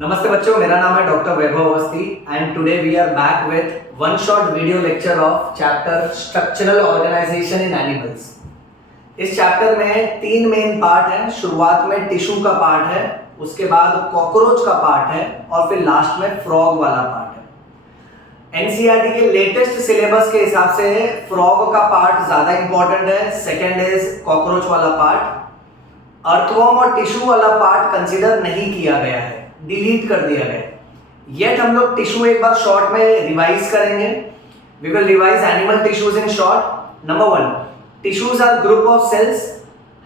नमस्ते बच्चों, मेरा नाम है doctor Vaibhav Awasthi and today we are back with one shot video lecture of chapter structural organization in animals. इस चैप्टर में तीन मेन पार्ट हैं। शुरुआत में टिश्यू का पार्ट है, उसके बाद कॉकरोच का पार्ट है और फिर लास्ट में फ्रॉग वाला पार्ट है। एनसीईआरटी के लेटेस्ट सिलेबस के हिसाब से फ्रॉग का पार्ट ज्यादा इंपॉर्टेंट है, सेकेंड इज कॉकरोच वाला पार्ट। अर्थवर्म और टिश्यू वाला पार्ट कंसीडर नहीं किया गया है, डिलीट कर दिया गया। येट हम लोग टिश्यू एक बार शॉर्ट में रिवाइज करेंगे। We will revise animal tissues in short. Number 1, tissues are group of cells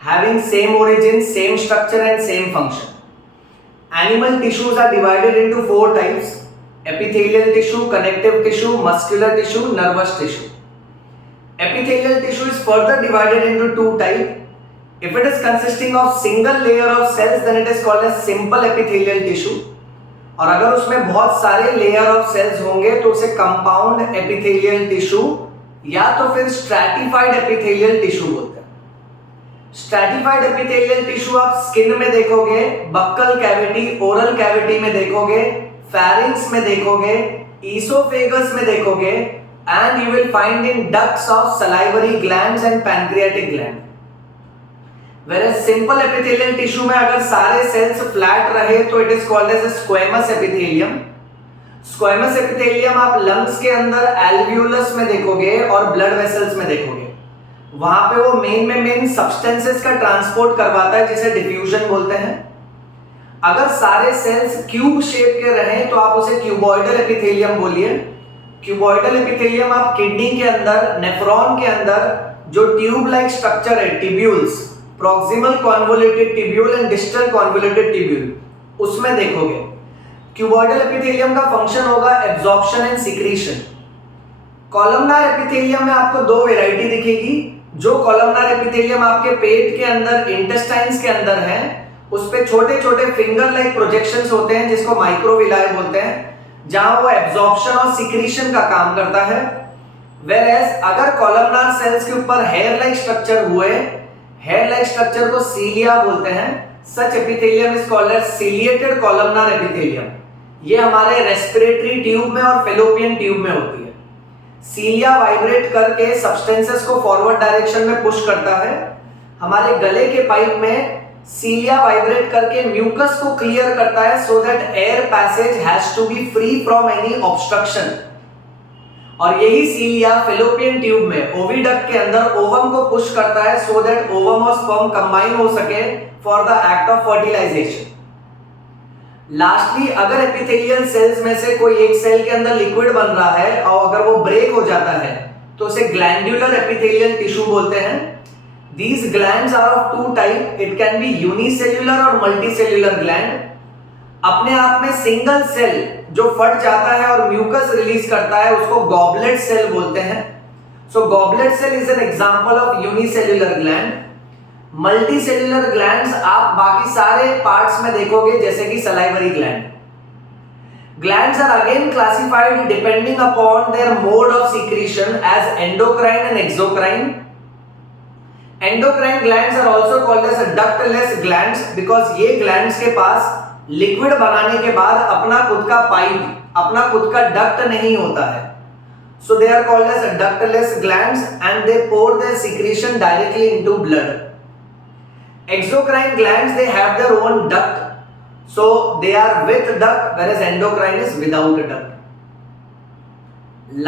having same origin, same structure and same function. Animal tissues are divided into 4 types: epithelial tissue, connective tissue, muscular tissue, nervous tissue. Epithelial tissue is further divided into 2 types. If it is consisting of single layer of cells, then it is called as simple epithelial tissue. और अगर उसमें बहुत सारे layer of sales होंगे तो उसे compound epithelial tissue या तो फिर स्ट्रैटिफाइड एपिथेलियल टिश्यू बोलते हैं। स्ट्रैटिफाइड एपिथेलियल टिश्यू आप स्किन में देखोगे, बक्कल कैविटी, ओरल कैविटी में देखोगे, फेरिंक्स में देखोगे, ईसोफेगस में देखोगे and you will find in ducts of salivary glands and pancreatic gland. Whereas simple epithelial tissue में अगर सारे सेल्स फ्लैट रहे तो it is called as squamous epithelium. Squamous epithelium आप लंग्स के अंदर एल्वियोलस में देखोगे और ब्लड वेसल्स में देखोगे। वहां पे वो मेन सब्सटेंसेस का ट्रांसपोर्ट करवाता है जिसे डिफ्यूजन बोलते हैं। अगर सारे सेल्स क्यूब शेप के रहे तो आप उसे क्यूबॉइडल एपिथेलियम बोलिए। क्यूबॉइडल एपिथेलियम आप किडनी के अंदर, नेफ्रॉन के अंदर जो ट्यूब लाइक स्ट्रक्चर है, tubules, proximal convoluted tubule and distal convoluted tubule, उसमें देखोगे। क्यूबॉइडल एपिथेलियम का फंक्शन होगा absorption and secretion. Columnar epithelium में आपको 2 वैरायटी दिखेगी। जो कॉलमनार एपिथेलियम आपके पेट के अंदर, इंटेस्टाइन्स के अंदर है, उस पे छोटे छोटे फिंगर लाइक प्रोजेक्शंस होते हैं जिसको माइक्रोविलाई बोलते हैं, जहां वो एब्जॉर्प्शन और सिक्रीशन का काम करता है। वेयरएज अगर कॉलमनार सेल्स के ऊपर हेयर लाइक स्ट्रक्चर हुए, हेयर लाइक स्ट्रक्चर को सीलिया बोलते हैं। Such epithelium is called as ciliated columnar epithelium. ये हमारे रेस्पिरेटरी ट्यूब में और फेलोपियन ट्यूब में होती है। सीलिया वाइब्रेट करके सब्सटेंसेस को फॉरवर्ड डायरेक्शन में पुश करता है। हमारे गले के पाइप में सीलिया वाइब्रेट करके म्यूकस को क्लियर करता है so that air passage has to be free from any obstruction. और यही सीलिया फेलोपियन ट्यूब में ओविडक्ट के अंदर ओवम को पुश करता है सो दैट ओवम और स्पर्म कंबाइन हो सके for the act of fertilization. Lastly अगर एपिथेलियल सेल्स में से कोई एक सेल के अंदर लिक्विड बन रहा है और अगर वो ब्रेक हो जाता है तो उसे ग्लैंडुलर एपिथेलियल टिश्यू बोलते हैं। These glands are of 2 types. It can be unicellular और multicellular gland. अपने आप में सिंगल सेल जो फट जाता है और म्यूकस रिलीज करता है उसको गॉबलेट सेल बोलते हैं। So goblet cell is an example of unicellular gland. Multicellular glands आप बाकी सारे पार्ट्स में देखोगे जैसे कि salivary gland. Glands are again classified depending upon their mode of secretion as endocrine and exocrine. Endocrine glands are also called as ductless glands because ये glands के पास liquid बनाने के बाद अपना खुद का पाइप, अपना खुद का डक्ट नहीं होता है। So they are called as ductless glands and they pour their secretion directly into blood. Exocrine glands, they have their own duct, so they are with duct, whereas endocrine is without duct.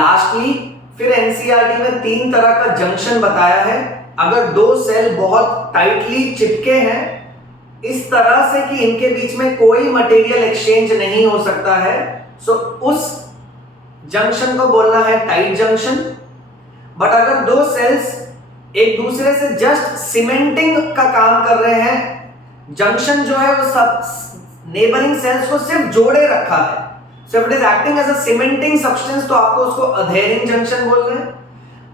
Lastly, फिर NCERT में 3 तरह का junction बताया है। अगर 2 cell बहुत tightly चिपके हैं इस तरह से कि इनके बीच में कोई मटेरियल एक्सचेंज नहीं हो सकता है, सो उस जंक्शन को बोलना है टाइट जंक्शन। बट अगर 2 सेल्स एक दूसरे से जस्ट सीमेंटिंग का काम कर रहे हैं, जंक्शन जो है वो सब नेबरिंग सेल्स को सिर्फ जोड़े रखा है, so it is acting as a cementing substance, तो आपको उसको अधेरिंग जंक्शन बोलना है।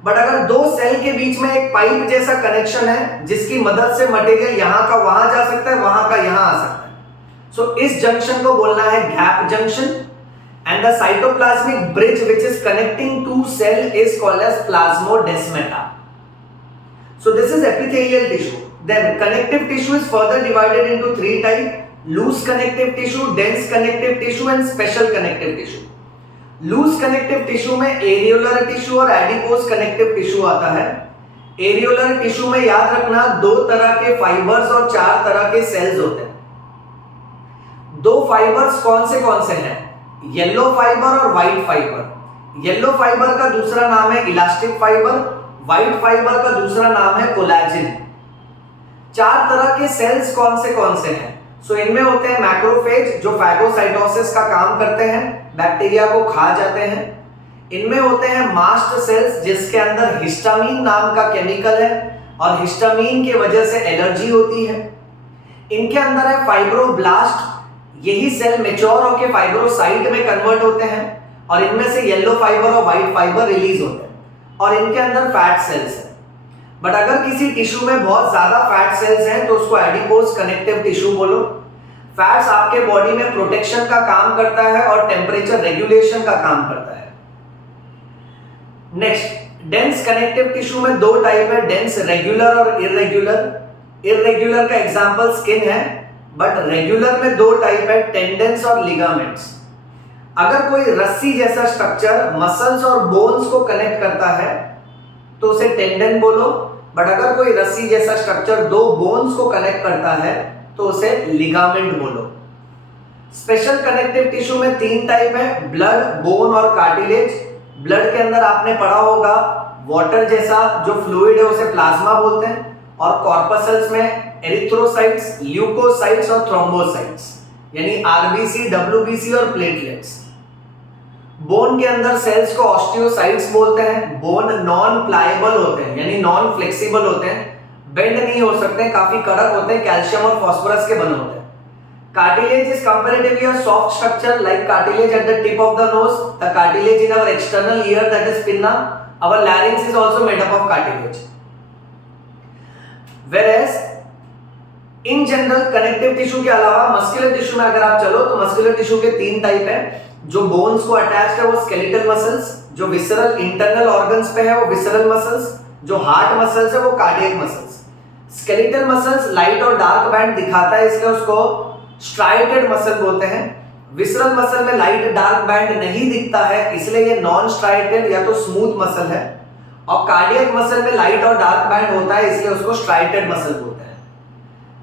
बट अगर 2 सेल के बीच में एक पाइप जैसा कनेक्शन है जिसकी मदद से मटेरियल यहां का वहां जा सकता है, वहां का यहां आ सकता है, सो इस जंक्शन को बोलना है gap junction. And the cytoplasmic bridge which is connecting 2 cell is called as plasmodesmata. So this is epithelial tissue. Then connective tissue is further divided into 3 types: loose connective tissue, dense connective tissue and special connective tissue. Loose connective tissue में areolar tissue और adipose connective tissue आता है। Areolar tissue में याद रखना 2 तरह के fibres और 4 तरह के सेल्स होते हैं। 2 फाइबर्स कौन से हैं? येलो फाइबर और व्हाइट फाइबर। येलो फाइबर का दूसरा नाम है इलास्टिक फाइबर, व्हाइट फाइबर का दूसरा नाम है कोलेजन। 4 तरह के सेल्स कौन से हैं? सो इनमें होते हैं मैक्रोफेज जो फैगोसाइटोसिस का काम करते हैं, बैक्टीरिया को खा जाते हैं। इनमें होते हैं मास्ट सेल्स जिसके अंदर हिस्टामीन नाम का केमिकल है और हिस्टामीन की वजह से एलर्जी होती है। इनके अंदर है फाइब्रोब्लास्ट, यही सेल मैच्योर होकर फाइब्रोसाइट में कन्वर्ट होते हैं और इनमें से येलो फाइबर और व्हाइट फाइबर रिलीज होते हैं और इनके अंदर फैट सेल्स हैं। बट अगर किसी टिश्यू में बहुत ज्यादा फैट सेल्स हैं तो उसको एडिपोज कनेक्टिव टिश्यू बोलो। फैट्स आपके बॉडी में प्रोटेक्शन का काम करता है और टेम्परेचर रेगुलेशन का काम करता है। नेक्स्ट, डेंस कनेक्टिव टिश्यू में 2 टाइप है, डेंस रेगुलर और इररेगुलर। इररेगुलर का एग्जांपल स्किन है, बट रेगुलर में 2 टाइप है, टेंडेंस और लिगामेंट्स। अगर कोई रस्सी जैसा स्ट्रक्चर मसल्स और बोन्स को कनेक्ट करता है तो उसे टेंडन बोलो, बट अगर कोई रस्सी जैसा स्ट्रक्चर 2 बोन्स को कनेक्ट करता है तो उसे लिगामेंट बोलो। स्पेशल कनेक्टिव टिश्यू में 3 टाइप है, ब्लड, बोन और कार्टिलेज। ब्लड के अंदर आपने पढ़ा होगा वाटर जैसा जो फ्लूइड है उसे प्लाज्मा बोलते हैं, और कॉर्पसल्स में एरिथ्रोसाइट्स, ल्यूकोसाइट्स और थ्रोम्बोसाइट्स यानी आरबीसी, डब्ल्यूबीसी और प्लेटलेट्स। बोन के अंदर सेल्स को ऑस्टियोसाइट्स बोलते हैं। बोन नॉन प्लायबल होते हैं यानी नॉन फ्लेक्सिबल होते हैं, बेंड नहीं हो सकते, काफी कड़क होते हैं, कैल्शियम और फास्फोरस के बने होते हैं। Cartilage is comparatively a soft structure like cartilage at the tip of the nose, the cartilage in our external ear that is pinna, our larynx is also made up of cartilage. Whereas in general connective tissue के अलावा muscular tissue में अगर आप चलो तो muscular tissue के 3 type है। जो bones को attached है वो skeletal muscles, जो visceral internal organs पे है वो visceral muscles, जो heart muscles है वो cardiac muscles। skeletal muscles light और dark band दिखाता है इसलिए उसको स्ट्राइटेड मसल बोलते हैं। विसरल मसल में लाइट डार्क बैंड नहीं दिखता है इसलिए ये नॉन स्ट्राइटेड या तो स्मूथ मसल है, और कार्डियक मसल में लाइट और डार्क बैंड होता है इसलिए उसको स्ट्राइटेड मसल बोलते हैं।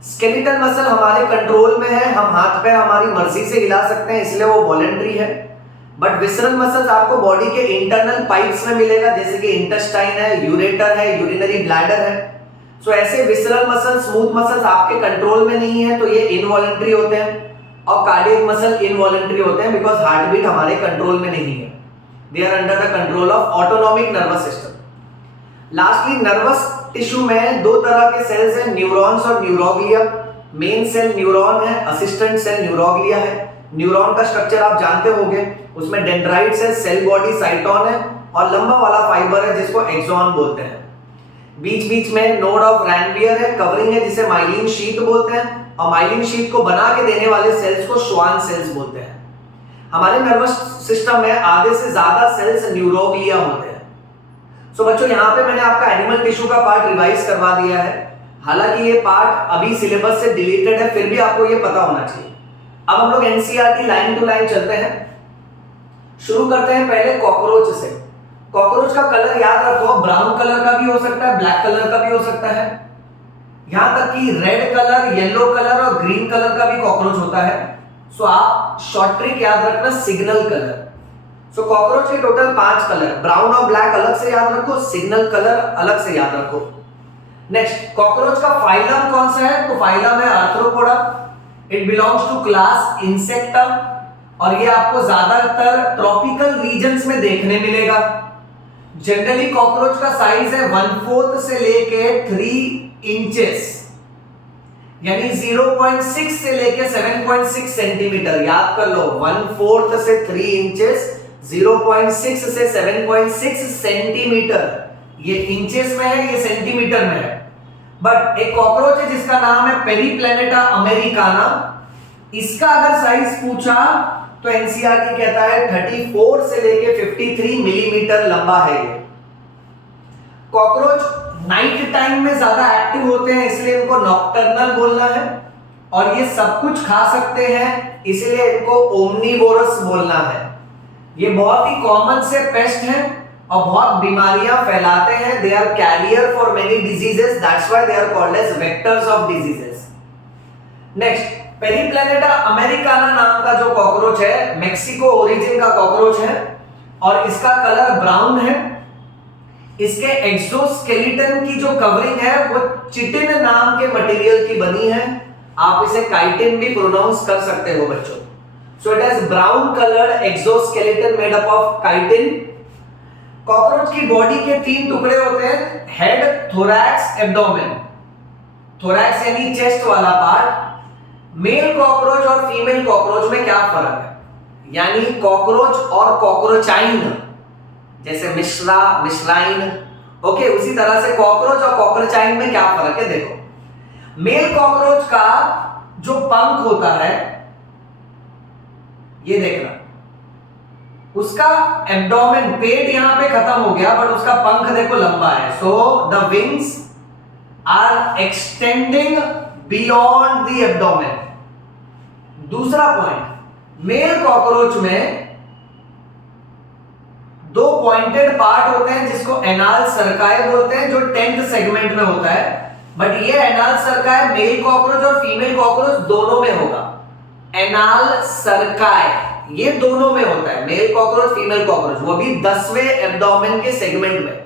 स्केलेटल मसल हमारे कंट्रोल में है, हम हाथ पैर हमारी मर्जी से हिला सकते हैं इसलिए वो वॉलंटरी है। बट विसरल मसल्स आपको बॉडी के इंटरनल पाइप्स में मिलेगा जैसे कि इंटेस्टाइन है, यूरेटर है, यूरिनरी ब्लैडर है। सो ऐसे विसरल मसल, स्मूथ मसल्स आपके कंट्रोल में नहीं है तो ये इनवॉलंटरी होते हैं, और कार्डियक मसल इनवॉलंटरी होते हैं बिकॉज हार्ट बीट हमारे कंट्रोल में नहीं है। They are under the control of autonomic nervous system. Lastly nervous tissue में 2 तरह के सेल्स हैं, न्यूरॉन्स और न्यूरोग्लिया। मेन सेल न्यूरॉन है, असिस्टेंट सेल न्यूरोग्लिया है। न्यूरॉन का स्ट्रक्चर आप जानते होंगे, उसमें डेंड्राइट्स है, सेल बॉडी साइटोन है और लंबा वाला फाइबर है जिसको एक्सॉन बोलते हैं। बीच बीच में नोड ऑफ रैनवियर है, कवरिंग है जिसे माइलिन शीट बोलते हैं, और माइलिन शीट को बना के देने वाले सेल्स को श्वान सेल्स बोलते हैं। हमारे नर्वस सिस्टम में आधे से ज्यादा सेल्स न्यूरोग्लिया होते हैं। सो बच्चों यहाँ पे मैंने आपका एनिमल टिश्यू का पार्ट रिवाइज करवा दिया है, हालांकि ये पार्ट अभी सिलेबस से डिलीटेड है फिर भी आपको ये पता होना चाहिए। अब हम लोग एनसीईआरटी लाइन टू लाइन चलते हैं। शुरू करते हैं पहले कॉकरोच से। कॉकरोच का कलर याद रखो, ब्राउन कलर का भी हो सकता है, ब्लैक कलर का भी हो सकता है, यहां तक कि रेड कलर, येलो कलर और ग्रीन कलर का भी कॉकरोच होता है। सो आप शॉर्ट ट्रिक याद रखना, सिग्नल कलर। सो कॉकरोच के टोटल 5 कलर, ब्राउन और ब्लैक अलग से याद रखो, सिग्नल कलर अलग से याद रखो। नेक्स्ट, कॉकरोच का फाइलम कौन सा है? तो फाइलम है Arthropoda. It belongs to class Insecta और ये आपको ज्यादातर ट्रॉपिकल रीजन्स में देखने मिलेगा। जनरली कॉकरोच का साइज है 1/4 से लेके 3 इंचेस यानी 0.6 से लेके 7.6 सेंटीमीटर। याद कर लो, 1/4 से 3 इंचेस, 0.6 से 7.6 सेंटीमीटर। ये इंचेस में है, ये सेंटीमीटर में है। बट एक कॉकरोच है जिसका नाम है पेरीप्लैनेटा अमेरिकाना। इसका अगर साइज पूछा तो एनसीईआरटी कहता है 34 से लेके 53 मिलीमीटर लंबा है ये। कॉकरोच नाइट टाइम में ज्यादा एक्टिव होते हैं इसलिए इनको नॉक्टर्नल बोलना है। और ये सब कुछ खा सकते हैं, इसलिए इनको ओमनीवोरस बोलना है। ये बहुत ही कॉमन से पेस्ट हैं और बहुत बीमारियां फैलाते हैं। They are carrier for many diseases, that's why they are called as vectors of diseases. Next, Periplaneta americana नाम का जो कॉकरोच है, मेक्सिको ओरिजिन का कॉकरोच है और इसका कलर ब्राउन है। इसके एक्सोस्केलेटन की जो कवरिंग है वो चिटिन नाम के मटेरियल की बनी है। आप इसे काइटिन भी प्रोनाउंस कर सकते हो बच्चों। सो it has brown coloured exoskeleton made up of chitin. Cockroach की बॉडी के 3 टुकड़े होते हैं, हेड, थोरैक्स, एब्डोमेन। थोरैक्स यानी चेस्ट वाला पार्ट। मेल कॉकरोच और फीमेल कॉकरोच में क्या फर्क है, यानी कॉकरोच और कॉकरोचाइन, जैसे मिश्रा, मिश्राइन, ओके, उसी तरह से कॉकरोच और कॉकरोचाइन में क्या फर्क है देखो। मेल कॉकरोच का जो पंख होता है, ये देखना, उसका एब्डोमेन, पेट यहां पे खत्म हो गया बट उसका पंख देखो लंबा है। So the wings are extending beyond the abdomen. दूसरा पॉइंट, मेल कॉकरोच में 2 पॉइंटेड पार्ट होते हैं जिसको एनाल सर्काई बोलते हैं, जो 10th सेगमेंट में होता है। बट ये एनाल सर्काई मेल कॉकरोच और फीमेल कॉकरोच दोनों में होगा। एनाल सर्काई ये दोनों में होता है, मेल कॉकरोच, फीमेल कॉकरोच, वो भी 10वें एब्डोमेन के सेगमेंट में।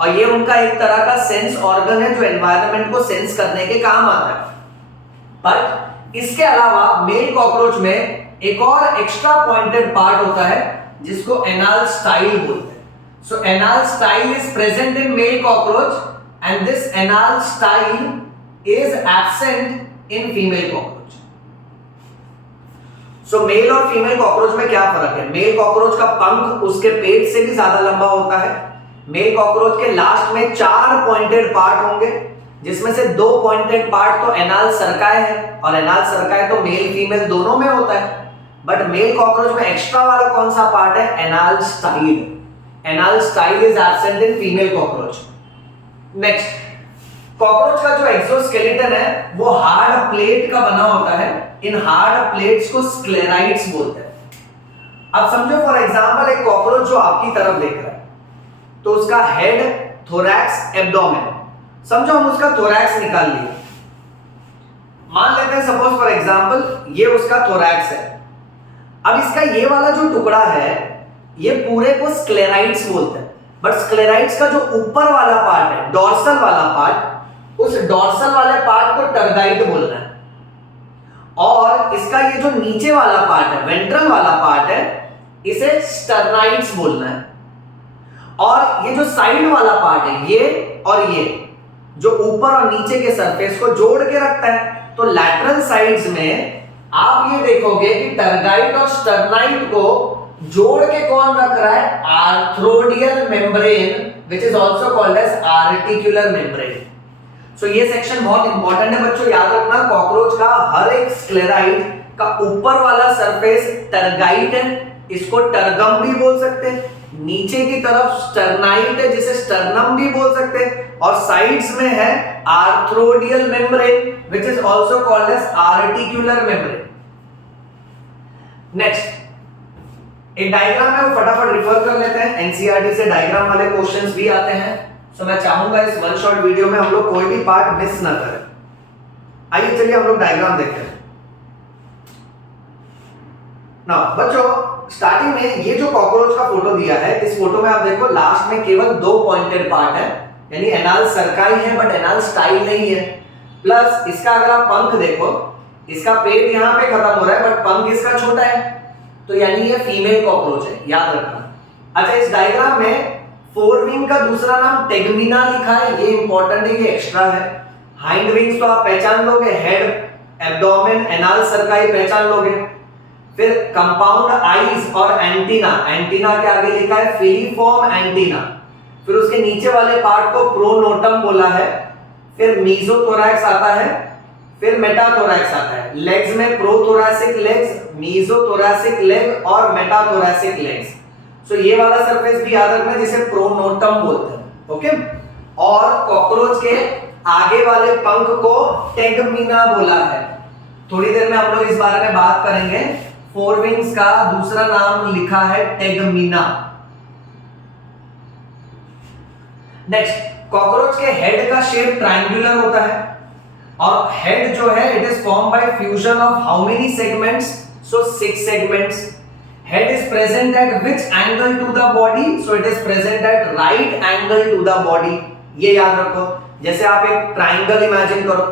और ये उनका एक तरह का सेंस ऑर्गन है जो एनवायरनमेंट को सेंस करने के काम आता है। पर इसके अलावा मेल कॉकरोच में एक और एक्स्ट्रा पॉइंटेड पार्ट होता है जिसको एनाल स्टाइल बोलते हैं। So anal style is present in male cockroach and this anal style is absent in female cockroach. So male और फीमेल कॉकरोच में क्या फर्क है, मेल कॉकरोच का पंख उसके पेट से भी ज्यादा लंबा होता है। मेल कॉकरोच के लास्ट में 4 पॉइंटेड पार्ट होंगे, जिसमें से 2 पॉइंटेड पार्ट तो एनाल सर्काई है, और एनाल सर्काई तो मेल फीमेल दोनों में होता है। बट मेल कॉकरोच में एक्स्ट्रा वाला कौन सा पार्ट है, anal style. Anal style is absent in female cockroach. Next, cockroach का जो एक्सोस्केलेटन है वो हार्ड प्लेट का बना होता है। इन हार्ड प्लेट्स को स्क्लेराइड्स बोलते हैं। अब समझो फॉर एग्जांपल एक कॉकरोच जो आपकी तरफ देख रहा है, तो उसका हेड, थोरैक्स, एब्डोमेन, समझो हम उसका थोरैक्स निकाल लिए। मान लेते हैं सपोज फॉर एग्जांपल ये उसका थोरैक्स है। अब इसका ये वाला जो टुकड़ा है ये पूरे को स्क्लेराइड्स बोलते हैं। बट स्क्लेराइड्स का जो ऊपर वाला पार्ट है, डॉर्सल वाला पार्ट, उस डॉर्सल वाले पार्ट को टर्गाइट बोलना है। और इसका ये जो नीचे वाला पार्ट है, वेंट्रल वाला पार्ट है, इसे स्टर्नाइड्स बोलना है। और ये जो साइड वाला पार्ट है, ये और ये जो ऊपर और नीचे के सरफेस को जोड़ के रखता है, तो लैटरल साइड्स में आप ये देखोगे कि टर्गाइट और स्टर्नाइट को जोड़ के कौन रख रहा है, arthrodial membrane, which is also called as articular membrane. सो ये सेक्शन बहुत इंपॉर्टेंट है बच्चों, याद रखना। कॉकरोच का हर एक स्क्लेराइड का ऊपर वाला सरफेस टर्गाइट है, इसको टर्गम भी बोल सकते हैं। नीचे की तरफ स्टर्नाइट है, जिसे स्टर्नम भी बोल सकते हैं। और साइड्स में है arthrodial membrane, which is also called as articular membrane. Next, एक डायग्राम है वो फटाफट रिफर कर लेते हैं। एनसीईआरटी से डायग्राम वाले क्वेश्चंस भी आते हैं। सो मैं चाहूंगा इस वन शॉट वीडियो में हम लोग कोई भी पार्ट मिस ना करें। आइए चलिए हम लोग डायग्राम देखते हैं। ना बच्चों, स्टार्टिंग में ये जो कॉकरोच का फोटो दिया है, इस फोटो में आप देखो लास्ट में केवल 2 पॉइंटेड पार्ट है, यानी एनाल सर्काई है बट एनाल स्टाइल नहीं है। प्लस इसका अगर आप पंख देखो, इसका पेट यहां पे खत्म हो रहा है बट पंख इसका छोटा है, तो यानी ये फीमेल कॉकरोच है, याद रखना। अच्छा, इस डायग्राम में फोरविंग का दूसरा नाम टेगमिना लिखा है, ये इंपॉर्टेंट है, ये एक्स्ट्रा है। हाइंड विंग्स तो आप पहचान लोगे, हेड, एब्डोमेन, एनाल सर्काई पहचान लोगे। फिर कंपाउंड आईज और एंटीना, एंटीना के आगे लिखा है फिलीफॉर्म एंटीना। फिर उसके नीचे वाले पार्ट को प्रोनोटम बोला है। फिर मीजोथोरैक्स आता है, फिर मेटाथोरैक्स आता है। लेग्स में प्रोथोरैसिक लेग्स, मीजोथोरैसिक लेग और मेटाथोरैसिक लेग्स। सो ये वाला सरफेस भी याद रखना, जिसे प्रोनोटम बोलते हैं, ओके। और कॉकरोच के आगे वाले पंख को टेगमिना बोला है। थोड़ी देर में हम लोग इस बारे में बात करेंगे। फोर विंग्स का दूसरा नाम लिखा है टेगमीना। नेक्स्ट, कॉकरोच के हेड का शेप ट्रायंगुलर होता है और हेड जो है it is form by fusion of how many segments? So 6 segments. Head is present at which angle to the body? So it is present at right angle to the body. ये याद रखो। जैसे आप एक triangle imagine करो,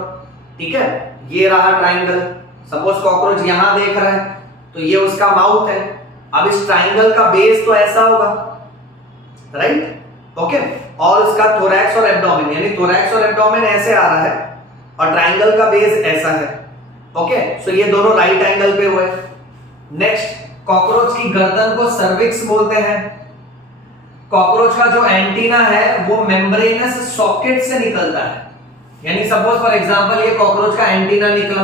ठीक है, ये रहा ट्रायंगल। सपोज कॉकरोच यहां देख रहा है तो ये उसका माउथ है। अब इस ट्रायंगल का बेस तो ऐसा होगा, राइट? ओके, और उसका थोरैक्स और एब्डोमेन, यानी थोरैक्स और एब्डोमेन ऐसे आ रहा है और ट्रायंगल का बेस ऐसा है। ओके, सो ये दोनों राइट एंगल पे हुए। नेक्स्ट, कॉकरोच की गर्दन को सर्विक्स बोलते हैं। कॉकरोच का जो एंटीना है वो मेम्ब्रेनस सॉकेट से निकलता है। यानी सपोज फॉर एग्जांपल ये कॉकरोच का एंटीना निकला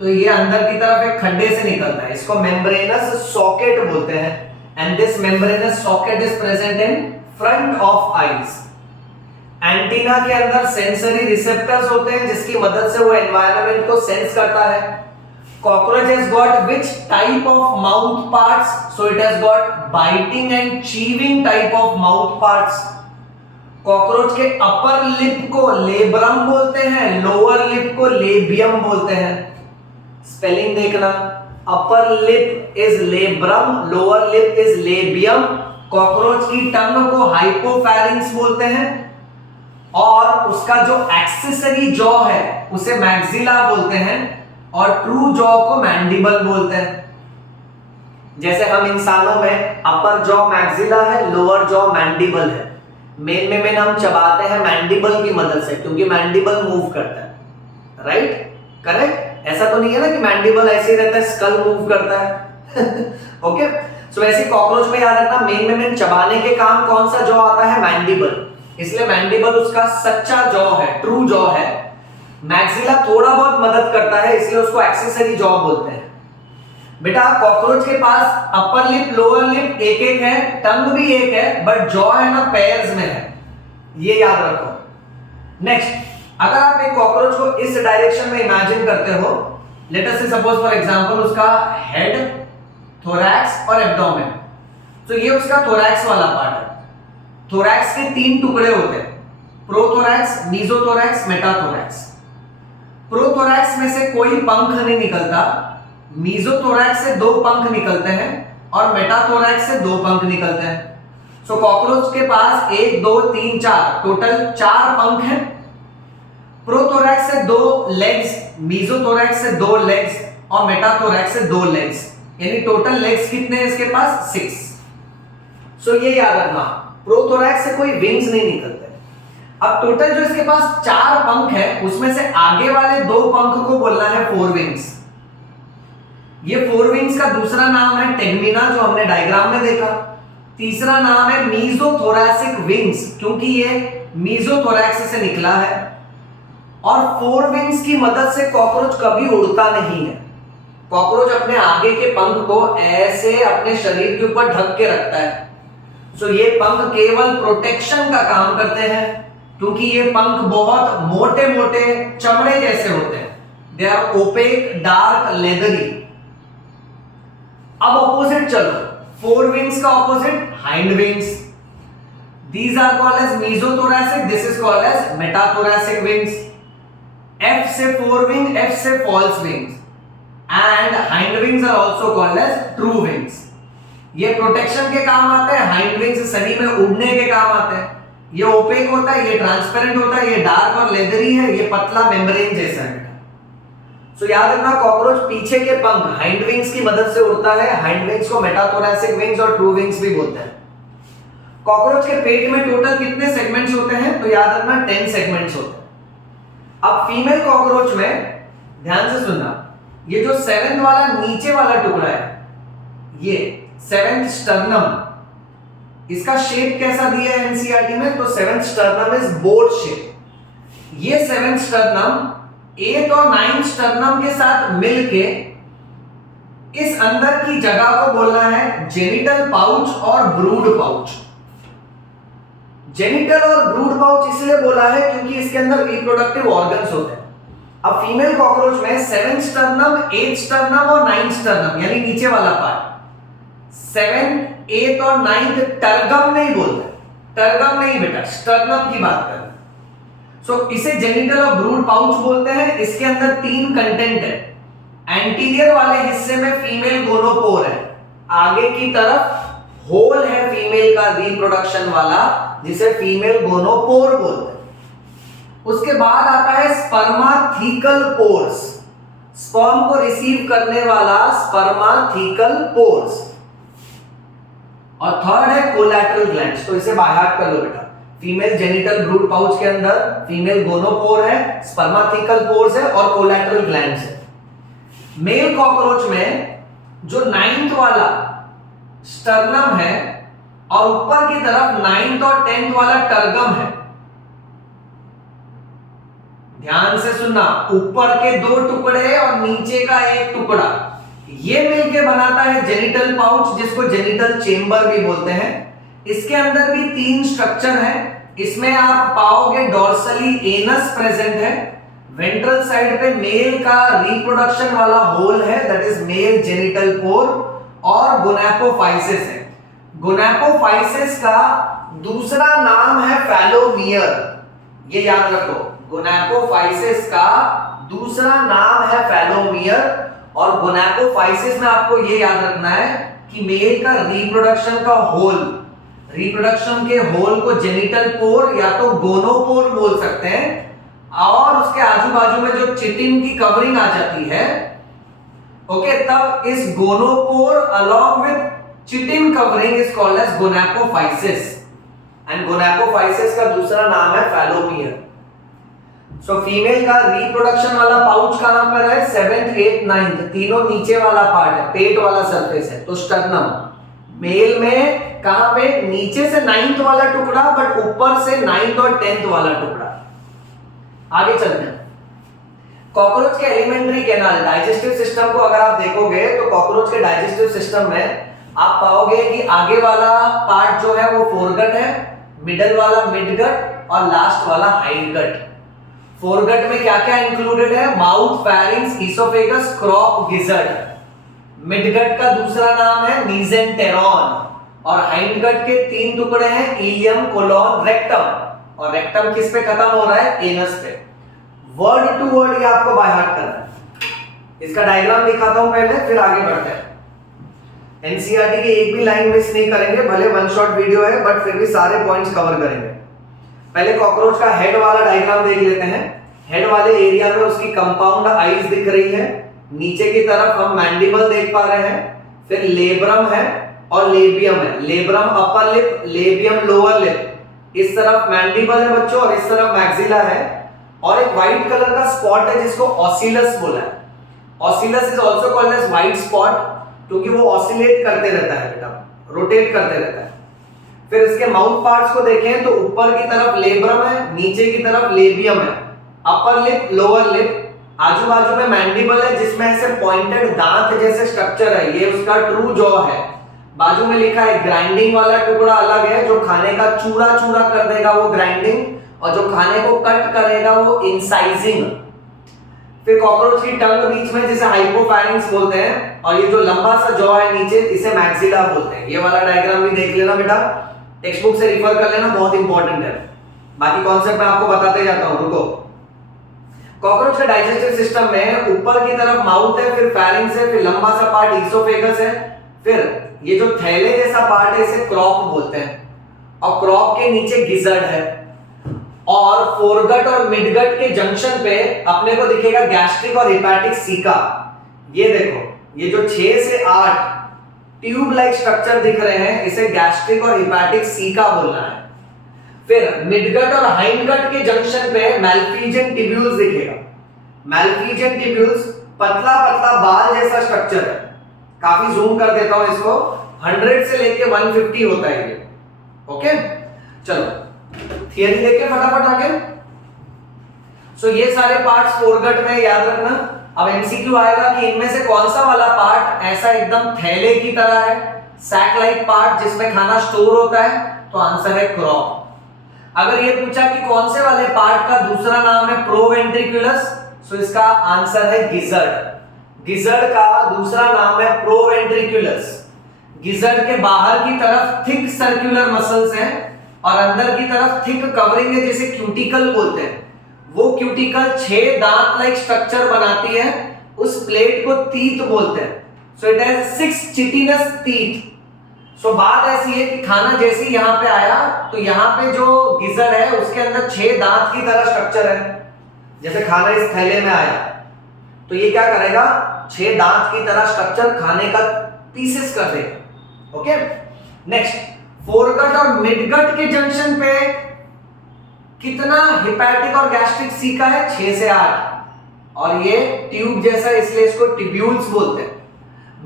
तो ये अंदर की तरफ एक खड्डे से निकलता है, इसको मेम्ब्रेनस सॉकेट बोलते हैं। And this membranes socket is present in front of eyes. Antenna के अंदर सेंसरी रिसेप्टर्स होते हैं जिसकी मदद से वो एनवायरनमेंट को सेंस करता है। Cockroach has got which type of mouth parts? So it has got biting and chewing type of mouth parts. Cockroach के अपर लिप को लेब्रम बोलते हैं, लोअर लिप को लेबियम बोलते हैं। स्पेलिंग देखना, upper lip is labrum, lower lip is labium. Cockroach की टंग को हाइपोफैरिंक्स बोलते हैं और उसका जो एक्सेसरी जॉ है उसे मैक्सिला बोलते हैं और ट्रू जॉ को मैंडिबल बोलते हैं। जैसे हम इंसानों में अपर जॉ मैक्सिला है, लोअर जॉ मैंडिबल है। मेन हम चबाते हैं मैंडिबल की मदद से क्योंकि मैंडिबल मूव करता है, राइट? करेक्ट? ऐसा तो नहीं है ना कि मैंडिबल ऐसे ही रहता है, स्कल मूव करता है। ओके, सो वैसे कॉकरोच में याद रखना मेन चबाने के काम कौन सा जॉ आता है? मैंडिबल। इसलिए मैंडिबल उसका सच्चा जॉ है, ट्रू जॉ है। मैक्सिला थोड़ा बहुत मदद करता है इसलिए उसको एक्सेसरी जॉ बोलते हैं। बेटा कॉकरोच के पास अपर लिप लोअर लिप एक एक है, टंग भी एक है, बट जॉ है ना पेयर्स में है, ये याद रखो। नेक्स्ट, अगर आप एक कॉकरोच को इस डायरेक्शन में इमेजिन करते हो, लेट अस से सपोज फॉर एग्जांपल उसका हेड, थोरैक्स और एब्डोमेन, तो ये उसका थोरैक्स वाला पार्ट है। थोरैक्स के 3 टुकड़े होते हैं, प्रोथोरैक्स, मीजोथोरैक्स, मेटाथोरैक्स। प्रोथोरैक्स में से कोई पंख नहीं निकलता, मीजोथोरैक्स से 2 पंख निकलते हैं और मेटाथोरैक्स से 2 पंख निकलते हैं। सो कॉकरोच के पास 1 2 3 4 टोटल 4 पंख हैं। प्रोथोरैक्स से 2 लेग्स, मीजोथोरैक्स से 2 लेग्स और मेटाथोरैक्स से 2 लेग्स, यानी टोटल लेग्स कितने हैं इसके पास? 6। सो ये याद रखना, प्रोथोरैक्स से कोई विंग्स नहीं निकलते। अब टोटल जो इसके पास 4 पंख है उसमें से आगे वाले 2 पंख को बोलना है फोर विंग्स। ये फोर विंग्स का दूसरा नाम है टेगमीना जो हमने डायग्राम में देखा। तीसरा नाम है मीजोथोरैसिक विंग्स क्योंकि ये मीजोथोरैक्स से निकला है। और फोर विंग्स की मदद से कॉकरोच कभी उड़ता नहीं है। कॉकरोच अपने आगे के पंख को ऐसे अपने शरीर के ऊपर ढक के रखता है। सो ये पंख केवल प्रोटेक्शन का काम करते हैं क्योंकि ये पंख बहुत मोटे मोटे चमड़े जैसे होते हैं। They are opaque, dark, leathery. अब ऑपोजिट चलो, फोर विंग्स का opposite hind wings. These are called as mesothoracic, this is called as metathoracic wings. F से four wing, F से false wings, and hind wings are also called as true wings. ये protection के काम आते हैं, hind wings सभी में उड़ने के काम आते हैं। ये ओपेक होता है, ये ट्रांसपेरेंट होता है, ये डार्क और लेदरी है, ये पतला मेम्ब्रेन जैसा है। सो याद रखना कॉकरोच पीछे के पंख हाइंड विंग्स की मदद से उड़ता है। हाइंड विंग्स को मेटाथोरैसिक विंग्स और ट्रू विंग्स भी बोलते हैं। कॉकरोच के पेट में टोटल कितने सेगमेंट्स होते हैं? तो याद रखना 10 सेगमेंट्स होते हैं। अब फीमेल कॉकरोच में ध्यान से सुनना, ये जो 7th वाला नीचे वाला टुकड़ा है, ये 7th स्टर्नम, इसका शेप कैसा दिया है एनसीईआरटी में? तो 7th sternum is boat shape. ये 7th स्टर्नम 8th और 9th स्टर्नम के साथ मिलके इस अंदर की जगह को बोलना है जेनिटल पाउच और ब्रूड पाउच। जेनिटल और ब्रूड पाउच इसलिए बोला है क्योंकि इसके अंदर रिप्रोडक्टिव ऑर्गन्स होते हैं। अब फीमेल कॉकरोच में 7 स्टर्नम, 8 स्टर्नम और 9 स्टर्नम यानी नीचे वाला पार्ट, 7, 8 और 9 टर्गम नहीं बोलते, टर्गम नहीं बेटा, स्टर्नम की बात कर। सो इसे जेनिटल और ब्रूड पाउच बोलते हैं। इसके अंदर 3 कंटेंट है। एंटीरियर वाले हिस्से में फीमेल गोनोपोर है, आगे की तरफ होल है फीमेल का रिप्रोडक्शन वाला जिसे फीमेल गोनोपोर बोलते हैं। उसके बाद आता है स्पर्माथिकल पोर्स, स्पर्म को रिसीव करने वाला स्पर्माथिकल पोर्स। और थर्ड है कोलैटरल ग्लैंड्स, तो इसे बाय हार्ट कर लो बेटा। फीमेल जेनिटल ब्रूड पाउच के अंदर फीमेल गोनोपोर है, स्पर्माथिकल पोर्स है और कोलैटरल ग्लैंड्स है। मेल कॉकरोच में जो 9th वाला स्टर्नम है और ऊपर की तरफ 9th और 10th वाला टर्गम है। ध्यान से सुनना, ऊपर के 2 टुकड़े और नीचे का 1 टुकड़ा, ये मिलके बनाता है जेनिटल पाउच जिसको जेनिटल चेंबर भी बोलते हैं। इसके अंदर भी 3 स्ट्रक्चर है। इसमें आप पाओगे डॉर्सली एनस प्रेजेंट है, वेंट्रल साइड पे मेल का रिप्रोडक्शन वाला होल है दैट इज मेल जेनिटल पोर, और गोनापोफाइसिस है। गोनापोफाइसिस का दूसरा नाम है फैलोमियर, ये याद रखो। गोनापोफाइसिस का दूसरा नाम है फैलोमियर, और गोनापोफाइसिस में आपको ये याद रखना है कि मेल का रिप्रोडक्शन का होल, रिप्रोडक्शन के होल को जेनिटल पोर या तो गोनोपोर बोल सकते हैं, और उसके आजू बाजू में जो चिटिन की कवरिंग आ जाती है, ओके, तब इस gonopore along with chitin covering is called as gonapophysis, and gonapophysis का दूसरा नाम है फैलोमियर। सो फीमेल का रिप्रोडक्शन वाला पाउच कहां पर है? 7th, 8th, 9th, तीनों नीचे वाला पार्ट है, पेट वाला सरफेस है, तो स्टर्नम। मेल में कहां पे? नीचे से 9th वाला टुकड़ा, बट ऊपर से 9th और 10th वाला टुकड़ा। आगे चलते हैं। कॉकरोच के एलिमेंट्री कैनाल, डाइजेस्टिव सिस्टम को अगर आप देखोगे तो कॉकरोच के डाइजेस्टिव सिस्टम में आप पाओगे कि आगे वाला पार्ट जो है वो फोरगट है, मिडल वाला मिडगट और लास्ट वाला हाइंडगट। फोरगट में क्या क्या इंक्लूडेड है? Mouth, pharynx, oesophagus, crop, gizzard. Midgut का दूसरा नाम है मीजेंटेरॉन, और हाइंडगट के 3 टुकड़े हैं, इलियम, कोलोन, रेक्टम। और रेक्टम किस पे खत्म हो रहा है? एनस पे। वर्ड टू वर्ड ये आपको बाय हार्ट करना है। इसका डायग्राम दिखाता हूं पहले, फिर आगे बढ़ते हैं। एनसीईआरटी की एक भी लाइन मिस नहीं करेंगे, भले 1 शॉट वीडियो है बट फिर भी सारे पॉइंट्स कवर करेंगे। पहले कॉकरोच का हेड वाला डायग्राम देख लेते हैं। हेड वाले एरिया में उसकी कंपाउंड आईज दिख रही है, नीचे की तरफ हम मैंडिबल देख पा रहे हैं, फिर लेब्रम है और लेबियम है। Labrum upper lip, labium lower lip. इस तरफ मैंडिबल है बच्चों और इस तरफ मैक्सिला है, और एक व्हाइट कलर का स्पॉट है जिसको ऑसिलस बोला है। Ocellus is also called as white spot, क्योंकि वो ऑसिलेट करते रहता है बेटा, रोटेट करते रहता है। फिर इसके माउथ पार्ट्स को देखें तो ऊपर की तरफ लेब्रम है, नीचे की तरफ लेबियम है, अपर लिप, लोअर लिप, आजू बाजू में मैंडिबल है जिसमें ऐसे पॉइंटेड दांत जैसे स्ट्रक्चर है, ये उसका ट्रू जॉ है। बाजू में लिखा है ग्राइंडिंग वाला टुकड़ा अलग है, जो खाने का चूरा चूरा कर देगा वो ग्राइंडिंग, और जो खाने को कट करेगा वो इंसाइजिंग। फिर कॉकरोच की टंग बीच में जिसे हाइपोफैरिंक्स बोलते हैं, और ये जो लंबा सा जॉ है नीचे इसे मैक्सिला बोलते हैं। ये वाला डायग्राम भी देख लेना बेटा, टेक्स्ट बुक से रिफर कर लेना, बहुत इंपॉर्टेंट है। बाकी कॉन्सेप्ट मैं आपको बताते जाता हूं, रुको। कॉकरोच के डाइजेस्टिव सिस्टम में ऊपर की तरफ माउथ है, फिर फेरिंक्स है, फिर लंबा सा पार्ट इसोफेगस है, फिर ये जो थैले जैसा पार्ट है इसे क्रॉप बोलते हैं, और क्रॉप के नीचे गिजर्ड है, और फोरगट और मिडगट के जंक्शन पे अपने को दिखेगा गैस्ट्रिक और हेपेटिक सीका। ये देखो, ये जो 6 से 8 ट्यूब लाइक स्ट्रक्चर दिख रहे हैं, इसे गैस्ट्रिक और हेपेटिक सीका बोलना है। फिर मिडगट और हाइंडगट के जंक्शन पे मैल्फिजियन टिब्यूल्स दिखेगा। मैल्फिजियन टिब्यूल्स पतला पतला बाल जैसा स्ट्रक्चर है, काफी जूम कर देता हूं इसको, 100 से लेके 150 होता है ये। ओके, चलो थियरी देखें फटाफट आगे। सो ये सारे पार्ट्स फोरगट में याद रखना। अब एमसीक्यू आएगा कि इनमें से कौन सा वाला पार्ट ऐसा एकदम थैले की तरह है, सैक लाइक पार्ट जिसमें खाना स्टोर होता है, तो आंसर है क्रॉप। अगर ये पूछा कि कौन से वाले पार्ट का दूसरा नाम है प्रोवेंट्रिकुलस, सो इसका आंसर है गिजर्ड। गिजर्ड का दूसरा नाम है प्रोवेंट्रिकुलस। गिजर्ड के बाहर की तरफ थिक सर्कुलर मसल्स हैं और अंदर की तरफ थिक कवरिंग है, जिसे क्यूटिकल बोलते हैं। वो क्यूटिकल 6 दांत लाइक स्ट्रक्चर बनाती है, उस प्लेट को तीत बोलते हैं। So it has 6 chitinous teeth. So बात ऐसी है कि खाना जैसे ही यहां पे आया तो यहां पे जो गिजर्ड है उसके अंदर 6 दांत की तरह स्ट्रक्चर है। जैसे खाना इस थैले में आया तो ये क्या करेगा, 6 दांत की तरह स्ट्रक्चर खाने का पीसेस कर देगा। ओके, नेक्स्ट, फोरगट और मिडगट के जंक्शन पे कितना हिपैटिक और गैस्ट्रिक सीका है? 6 से 8। और ये ट्यूब जैसा, इसलिए इसको टिब्यूल्स बोलते हैं।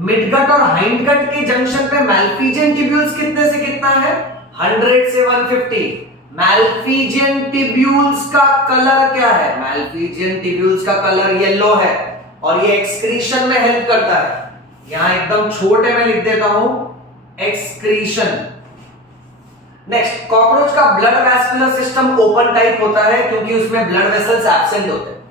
मिडगट और हाइंडगट के जंक्शन पे मैल्फिजियन टिब्यूल्स कितने से कितना है? 100 से 150। मैल्फिजियन टिब्यूल्स का कलर क्या है? मैल्फिजियन टिब्यूल्स का कलर येलो है और ये एक्सक्रीशन में हेल्प करता है। यहां एकदम छोटे में लिख देता हूं, एक्सक्रीशन। नेक्स्ट, कॉकरोच का blood vascular system open type होता है क्योंकि उसमें ब्लड वेसल्स एब्सेंट होते हैं।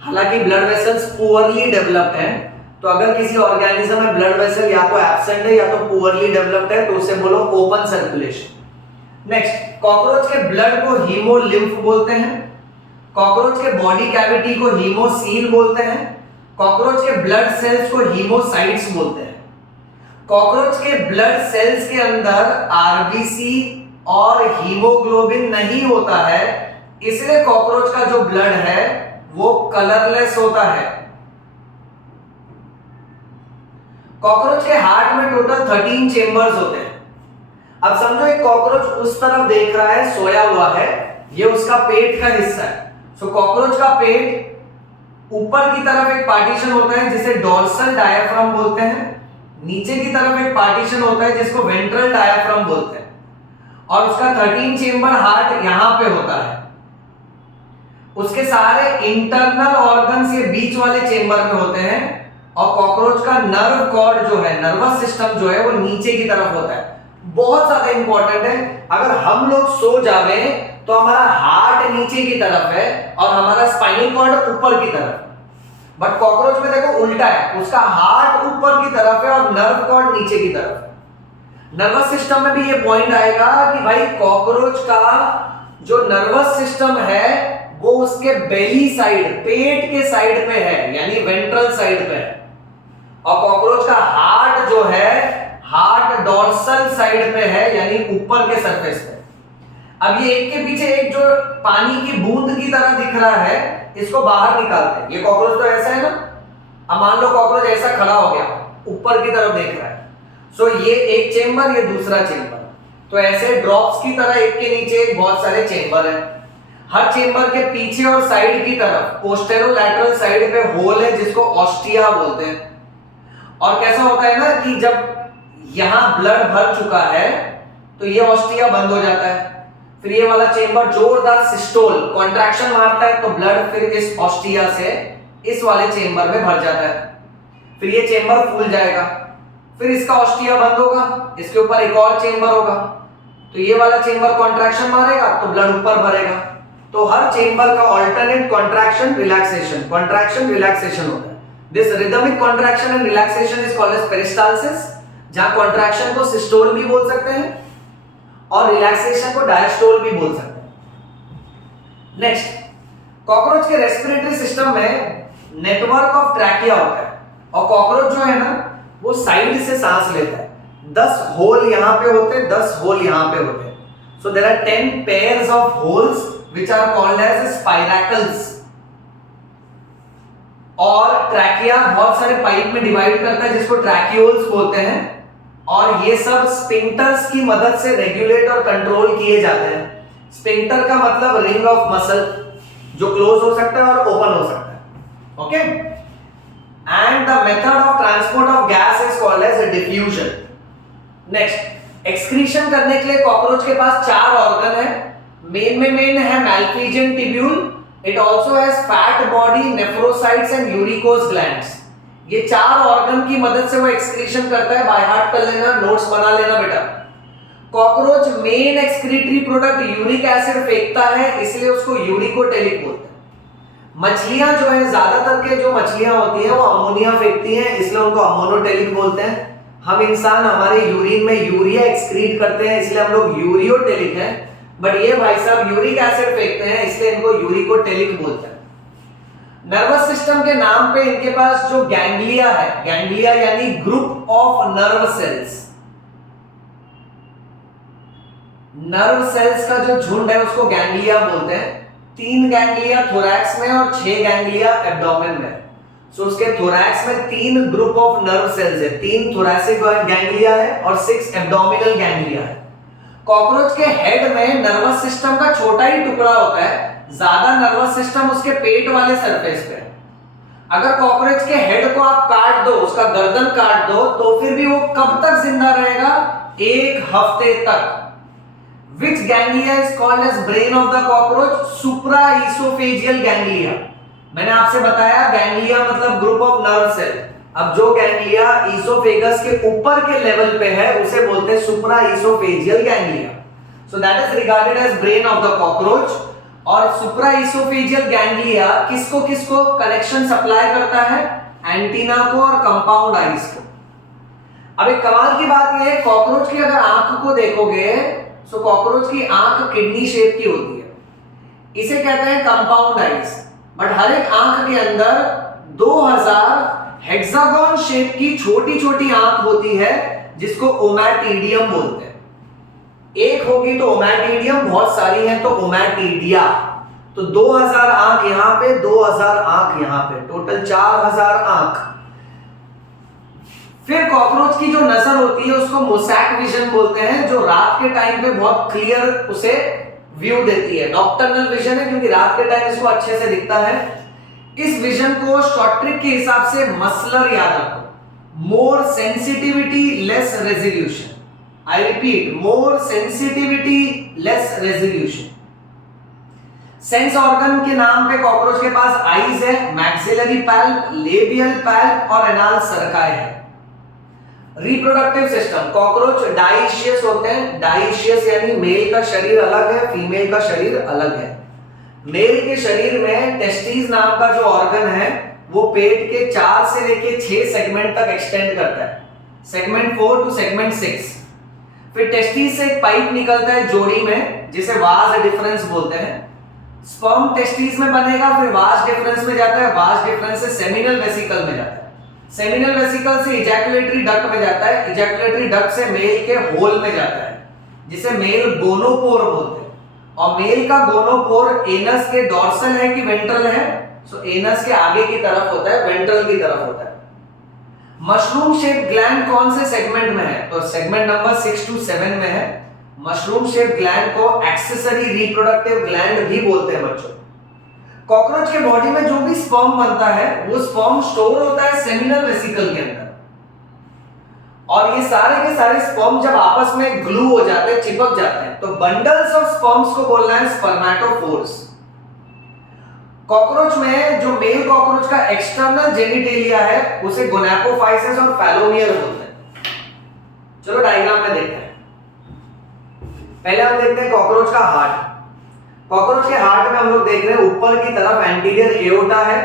हालांकि ब्लड वेसल्स पुअरली डेवलप्ड हैं, तो अगर किसी ऑर्गेनिज्म में ब्लड वेसल या तो एब्सेंट है या तो पुअरली डेवलप्ड है तो उसे बोलो ओपन सर्कुलेशन। नेक्स्ट, कॉकरोच के ब्लड को हीमोलिम्फ बोलते हैं। कॉकरोच के बॉडी कैविटी को हीमोसील बोलते हैं। कॉकरोच के ब्लड सेल्स को हीमोसाइट्स बोलते हैं। कॉकरोच के ब्लड सेल्स के अंदर आरबीसी और हीमोग्लोबिन नहीं होता है, इसलिए कॉकरोच का जो ब्लड है वो कलरलेस होता है। कॉकरोच के हार्ट में टोटल 13 चेंबर्स होते हैं। अब समझो एक कॉकरोच उस तरफ देख रहा है, सोया हुआ है, ये उसका पेट का हिस्सा है। सो कॉकरोच का पेट ऊपर की तरफ एक पार्टीशन होता है जिसे डोर्सल डायाफ्राम बोलते हैं, नीचे की तरफ एक पार्टीशन होता है जिसको वेंट्रल डायाफ्राम बोलते हैं, और उसका 13 चेंबर हार्ट यहां पे होता है। उसके सारे इंटरनल ऑर्गन्स ये बीच वाले चेंबर में होते हैं, और कॉकरोच का नर्व कॉर्ड जो है, नर्वस सिस्टम जो है, वो नीचे की तरफ होता है। बहुत ज्यादा इंपॉर्टेंट है। अगर हम लोग सो जावे तो हमारा हार्ट नीचे की तरफ है और हमारा स्पाइनल कॉर्ड ऊपर की तरफ। बट कॉकरोच में देखो उल्टा है, उसका हार्ट ऊपर की तरफ है और नर्व कॉर्ड नीचे की तरफ है। नर्वस सिस्टम में भी ये पॉइंट आएगा कि भाई कॉकरोच का जो नर्वस सिस्टम है वो उसके बेली साइड, पेट के साइड पे है, यानी वेंट्रल साइड पे है, और कॉकरोच का हार्ट जो है, हार्ट डोर्सल साइड पे है, यानी ऊपर के सरफेस पे। अब ये एक के पीछे एक जो पानी की बूंद की तरह दिख रहा है, इसको बाहर निकालते हैं। ये कॉकरोच तो ऐसा है ना, अब मान लो कॉकरोच ऐसा खड़ा हो गया, ऊपर की तरफ देख रहा है। सो ये एक चेंबर, ये दूसरा चेंबर, तो ऐसे ड्रॉप्स की तरह एक के नीचे एक बहुत सारे चेंबर हैं। हर चेंबर के पीछे और साइड की तरफ पोस्टेरोलैटरल साइड पे होल है जिसको ऑस्टिया बोलते हैं। और कैसा होता है ना कि जब यहां ब्लड भर चुका है तो ये ऑस्टिया बंद हो जाता है, फिर ये वाला चेंबर जोरदार सिस्टोल कॉन्ट्रैक्शन मारता है तो ब्लड फिर इस ऑस्टिया से इस वाले चेंबर में भर जाता है, फिर ये चेंबर फूल जाएगा, फिर इसका ऑस्टिया बंद होगा, इसके ऊपर एक और चेंबर होगा, तो ये वाला चेंबर कॉन्ट्रैक्शन मारेगा तो ब्लड ऊपर भरेगा। तो हर चेंबर का ऑल्टरनेट कॉन्ट्रैक्शन रिलैक्सेशन होता है। This rhythmic contraction and relaxation is called as peristalsis, जहां कॉन्ट्रैक्शन को सिस्टोल भी बोल सकते हैं और रिलैक्सेशन को डायस्टोल भी बोल सकते हैं। नेक्स्ट, कॉकरोच के रेस्पिरेटरी सिस्टम में नेटवर्क ऑफ ट्रैकिया होता है, और कॉकरोच जो है ना वो साइड से सांस लेता है। 10 होल यहां पे होते हैं, 10 होल यहां पे होते हैं। So there are 10 pairs of holes which are called as spiracles. और ट्रैकिया बहुत सारे पाइप में डिवाइड करता है जिसको ट्रैकियोल्स बोलते हैं, और ये सब स्पिंक्टर्स की मदद से रेगुलेट और कंट्रोल किए जाते हैं। स्पिंक्टर का मतलब रिंग ऑफ मसल, जो क्लोज हो सकता है और ओपन हो सकता है। Okay, and the method of transport of gas is called as diffusion. Next, excretion करने के लिए कॉकरोच के पास 4 ऑर्गन है। मेन है malpighian tubule, it also has fat body, nephrocytes and uricose glands. ये 4 ऑर्गन की मदद से वो एक्सक्रीशन करता है। बाय हार्ट कर लेना, नोट्स बना लेना बेटा। Cockroach main excretory product uric acid फेंकता है, इसलिए उसको यूरिकोटेलिक बोलते हैं। मछलियां जो है, ज्यादातर के जो मछलियां होती हैं वो अमोनिया फेंकती हैं, इसलिए उनको अमोनोटेलिक बोलते हैं। हम इंसान हमारे यूरिन में यूरिया एक्सक्रीट करते हैं, इसलिए हम लोग यूरियोटेलिक हैं। बट ये भाई साहब यूरिक एसिड फेंकते हैं, इसलिए इनको यूरिकोटेलिक बोलते हैं। नर्वस सिस्टम के नाम पे इनके पास जो गैंग्लिया है, गैंग्लिया यानी group of nerve cells, nerve cells का जो झुंड है उसको गैंग्लिया बोलते हैं। 3 गैंग्लिया थोरैक्स में और 6 गैंग्लिया एब्डोमेन में। सो उसके थोरैक्स में 3 ग्रुप ऑफ नर्व सेल्स है, 3 थोरैसिक गैंग्लिया है और 6 एब्डोमिनल गैंग्लिया है। कॉकरोच के हेड में नर्वस सिस्टम का छोटा ही टुकड़ा होता है, ज्यादा नर्वस सिस्टम उसके पेट वाले सरफेस पे है। अगर कॉकरोच के हेड को आप काट दो, उसका गर्दन काट दो, तो फिर भी वो कब तक जिंदा रहेगा? 1 हफ्ते तक। Which ganglia is called as brain of the cockroach? Supraesophageal ganglia। मैंने आपसे बताया गैंग्लिया मतलब ग्रुप ऑफ नर्व सेल। अब जो गैंग्लिया ईसोफेगस के ऊपर के लेवल पे है उसे बोलते हैं supraoesophageal ganglia. So that is regarded as brain of the cockroach. और सुप्राईसोफेजियल गैंग्लिया किसको किसको कनेक्शन सप्लाई करता है? एंटीना को और कंपाउंड आईज को। अब एक कमाल की बात यह है, कॉकरोच की अगर आंख को देखोगे, सो कॉकरोच की आंख किडनी शेप की होती है, इसे कहते हैं कंपाउंड आईज। बट हर एक आंख के अंदर 2000 हेक्सागोन शेप की छोटी छोटी आंख होती है, जिसको ओमैटिडियम बोलते हैं। एक होगी तो ओमैटिडियम, बहुत सारी हैं तो ओमैटिडिया। तो 2000 आंख यहां पे, 2000 आंख यहां पे, टोटल 4000 आंख। फिर कॉकरोच की जो नजर होती है उसको मोसैक विजन बोलते हैं, जो रात के टाइम पे बहुत क्लियर उसे व्यू देती है। नॉक्टर्नल विजन है क्योंकि रात के टाइम इसको अच्छे से दिखता है। इस विजन को शॉर्ट ट्रिक के हिसाब से मसलर याद रखो, more sensitivity less resolution. I repeat, more sensitivity less resolution. Sense organ के नाम पे कॉकरोच के पास आईज है, मैक्सिलरी पैल्प, लेबियल पैल्प और एनाल सर्काई है। रिप्रोडक्टिव सिस्टम, कॉकरोच डाइशियस होते हैं। डाइशियस यानी मेल का शरीर अलग है, फीमेल का शरीर अलग है। मेल के शरीर में टेस्टिस नाम का जो ऑर्गन है वो पेट के 4 से लेके 6 सेगमेंट तक एक्सटेंड करता है, सेगमेंट 4 टू सेगमेंट 6। फिर टेस्टिस से एक पाइप निकलता है जोड़ी में, जिसे वाज डिफरेंस बोलते हैं। स्पर्म टेस्टिस में बनेगा, फिर वाज डिफरेंस में जाता है, वाज डिफरेंस से सेमिनल वेसिकल में जाता है, सेमिनल वेसिकल से इजैकुलेटरी डक्ट में जाता है, इजैकुलेटरी डक्ट से मेल के होल में जाता है, जिसे मेल गोनोपोर बोलते हैं। और मेल का गोनोपोर एनस के डॉर्सल है कि वेंट्रल है? सो एनस के आगे की तरफ होता है, वेंट्रल की तरफ होता है। मशरूम शेप ग्लैंड कौन से सेगमेंट में है? तो सेगमेंट नंबर 6 टू 7 में है। मशरूम शेप ग्लैंड को एक्सेसरी रिप्रोडक्टिव ग्लैंड भी बोलते हैं बच्चों। कॉकरोच के बॉडी में जो भी स्पर्म बनता है वो स्पर्म स्टोर होता है सेमिनल वेसिकल के अंदर, और ये सारे के सारे स्पर्म जब आपस में ग्लू हो जाते हैं, चिपक जाते हैं, तो बंडल्स ऑफ स्पर्म्स को बोलना है स्पर्मेटोफोर्स। कॉकरोच में जो मेल कॉकरोच का एक्सटर्नल जेनिटेलिया है उसे गोनापोफाइसिस और फैलोमियर बोलते हैं। चलो डायग्राम में देखते हैं। पहले हम देखते हैं कॉकरोच का हार्ट। कॉकरोच के हार्ट में हम लोग देख रहे हैं ऊपर की तरफ एंटीरियर एओर्टा है,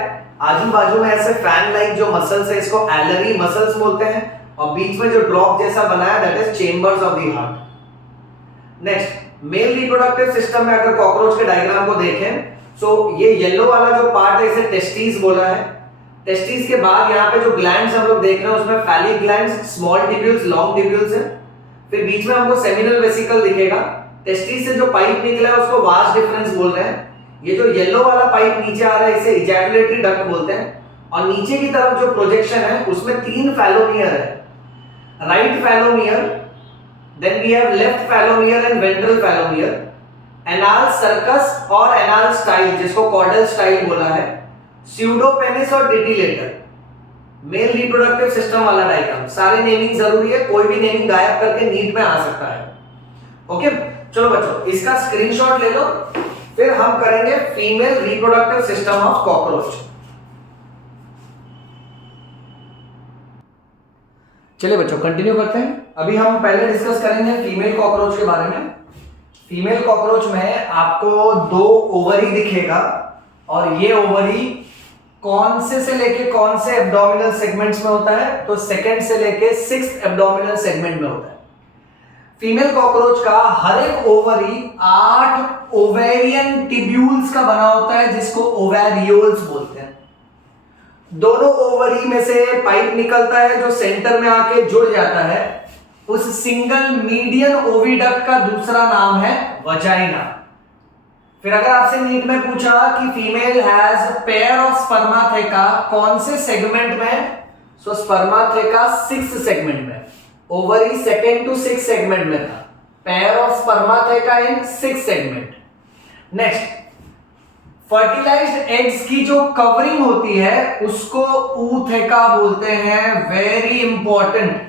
आजू बाजू में ऐसे फैन लाइक जो मसल्स है इसको एलरी मसल्स बोलते हैं, और बीच में जो ड्रॉप जैसा बना है that is chambers of the heart. Next, mail reproductive system में अगर कॉकरोच के डायग्राम को देखें, सो ये येलो वाला जो पार्ट है इसे टेस्टिस बोला है। टेस्टिस के बाद यहाँ पे जो ग्लैंड्स हम लोग देख रहे हैं उसमें phallic glands, small tubules, long tubules है। फिर बीच में हमको सेमिनल वेसिकल दिखेगा। टेस्टिस से जो पाइप निकला है उसको वाज डिफरेंस बोल रहे हैं। ये जो येलो वाला पाइप नीचे आ रहा है इसे इजैकुलेटरी डक्ट बोलते हैं। और नीचे की तरफ जो प्रोजेक्शन है उसमें 3 फैलोमियर है, right phallomere, then we have left phallomere and ventral phallomere, anal cercus और एनाल स्टाइल जिसको कॉर्डल स्टाइल बोला है, स्यूडोपेनिस और टिटिलेटर। मेल रिप्रोडक्टिव सिस्टम वाला डायग्राम, सारे नेमिंग जरूरी है, कोई भी नेमिंग गायब करके नीट में आ सकता है। ओके चलो बच्चों इसका स्क्रीनशॉट ले लो, फिर हम करेंगे female reproductive system of cockroach. चलिए बच्चों कंटिन्यू करते हैं। अभी हम पहले डिस्कस करेंगे फीमेल कॉकरोच के बारे में। फीमेल कॉकरोच में आपको 2 ओवरी दिखेगा और ये ओवरी कौन से लेके कौन से एब्डोमिनल सेगमेंट्स में होता है? तो सेकंड से लेके 6th एब्डोमिनल सेगमेंट में होता है। फीमेल कॉकरोच का हर एक ओवरी 8 ओवेरियन टिब्यूल्स का बना होता है, जिसको ओवेरियोल्स बोलते हैं। दोनों ओवरी में से पाइप निकलता है जो सेंटर में आके जुड़ जाता है। उस सिंगल मीडियन ओविडक्ट का दूसरा नाम है वजाइना। फिर अगर आपसे नीट में पूछा कि female has pair of spermatheca कौन से सेगमेंट में? सो स्पर्माथेका 6th सेगमेंट में, ovary 2nd to 6th segment में था। Pair of spermatheca in 6th segment. Next, fertilised eggs की जो कवरिंग होती है उसको ऊथेका बोलते हैं। वेरी इंपॉर्टेंट,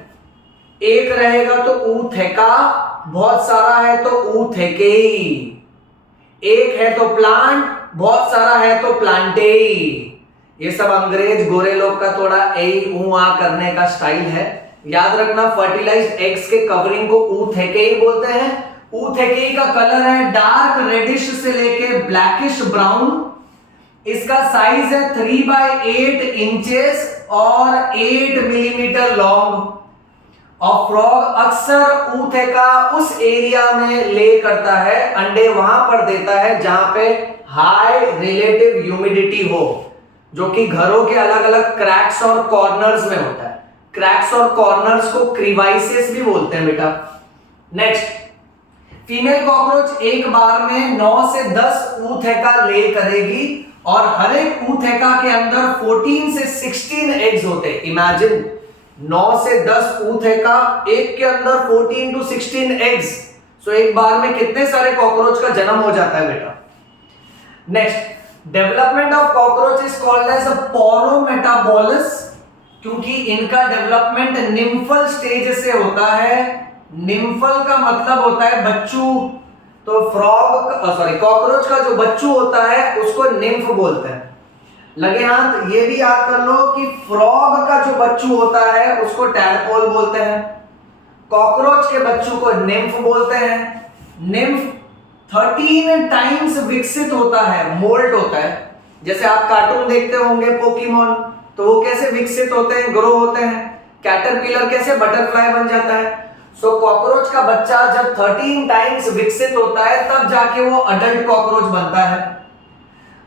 एक रहेगा तो ऊथेका, बहुत सारा है तो ऊथेकेई। एक है तो प्लांट, बहुत सारा है तो प्लांटेई। ये सब अंग्रेज गोरे लोग का थोड़ा ए ऊ आ करने का स्टाइल है। याद रखना, फर्टिलाइज्ड एग्स के कवरिंग को ऊथेकेई बोलते हैं। ऊथेकेई का कलर है डार्क रेडिश से लेके ब्लैकिश ब्राउन। इसका साइज है 3/8 इंचेस और 8 मिलीमीटर लॉन्ग। और फ्रॉग अक्सर ऊथेका उस एरिया में ले करता है, अंडे वहां पर देता है जहां पे हाई रिलेटिव ह्यूमिडिटी हो, जो कि घरों के अलग अलग क्रैक्स और कॉर्नर्स में होता है। क्रैक्स और कॉर्नर्स को क्रीवाइसेस भी बोलते हैं बेटा। नेक्स्ट, फीमेल कॉकरोच एक बार में 9 से 10 ऊथेका ले करेगी और हर एक ऊथेका के अंदर 14 से 16 एग्स होते हैं। इमेजिन 9 से 10 ऊथेका, एक के अंदर 14 to 16 एग्स। सो एक बार में कितने सारे कॉकरोच का जन्म हो जाता है बेटा। Next, development of cockroach is called as paurometabolous, क्योंकि इनका डेवलपमेंट निम्फल स्टेज से होता है। निम्फल का मतलब होता है बच्चू। तो कॉकरोच का जो बच्चू होता है उसको निम्फ बोलते हैं। लगे हाथ, ये भी याद कर लो कि फ्रॉग का जो बच्चू होता है उसको टैडपोल बोलते हैं। कॉकरोच के बच्चू को निम्फ बोलते हैं। निम्फ 13 टाइम्स विकसित होता है, मोल्ट होता है। जैसे आप कार्टून देखते होंगे पोकेमॉन, तो वो कैसे विकसित होते हैं, ग्रो होते हैं। कैटरपिलर कैसे बटरफ्लाई बन जाता है। सो कॉकरोच का बच्चा जब 13 टाइम्स विकसित होता है तब जाके वो अडल्ट कॉकरोच बनता है।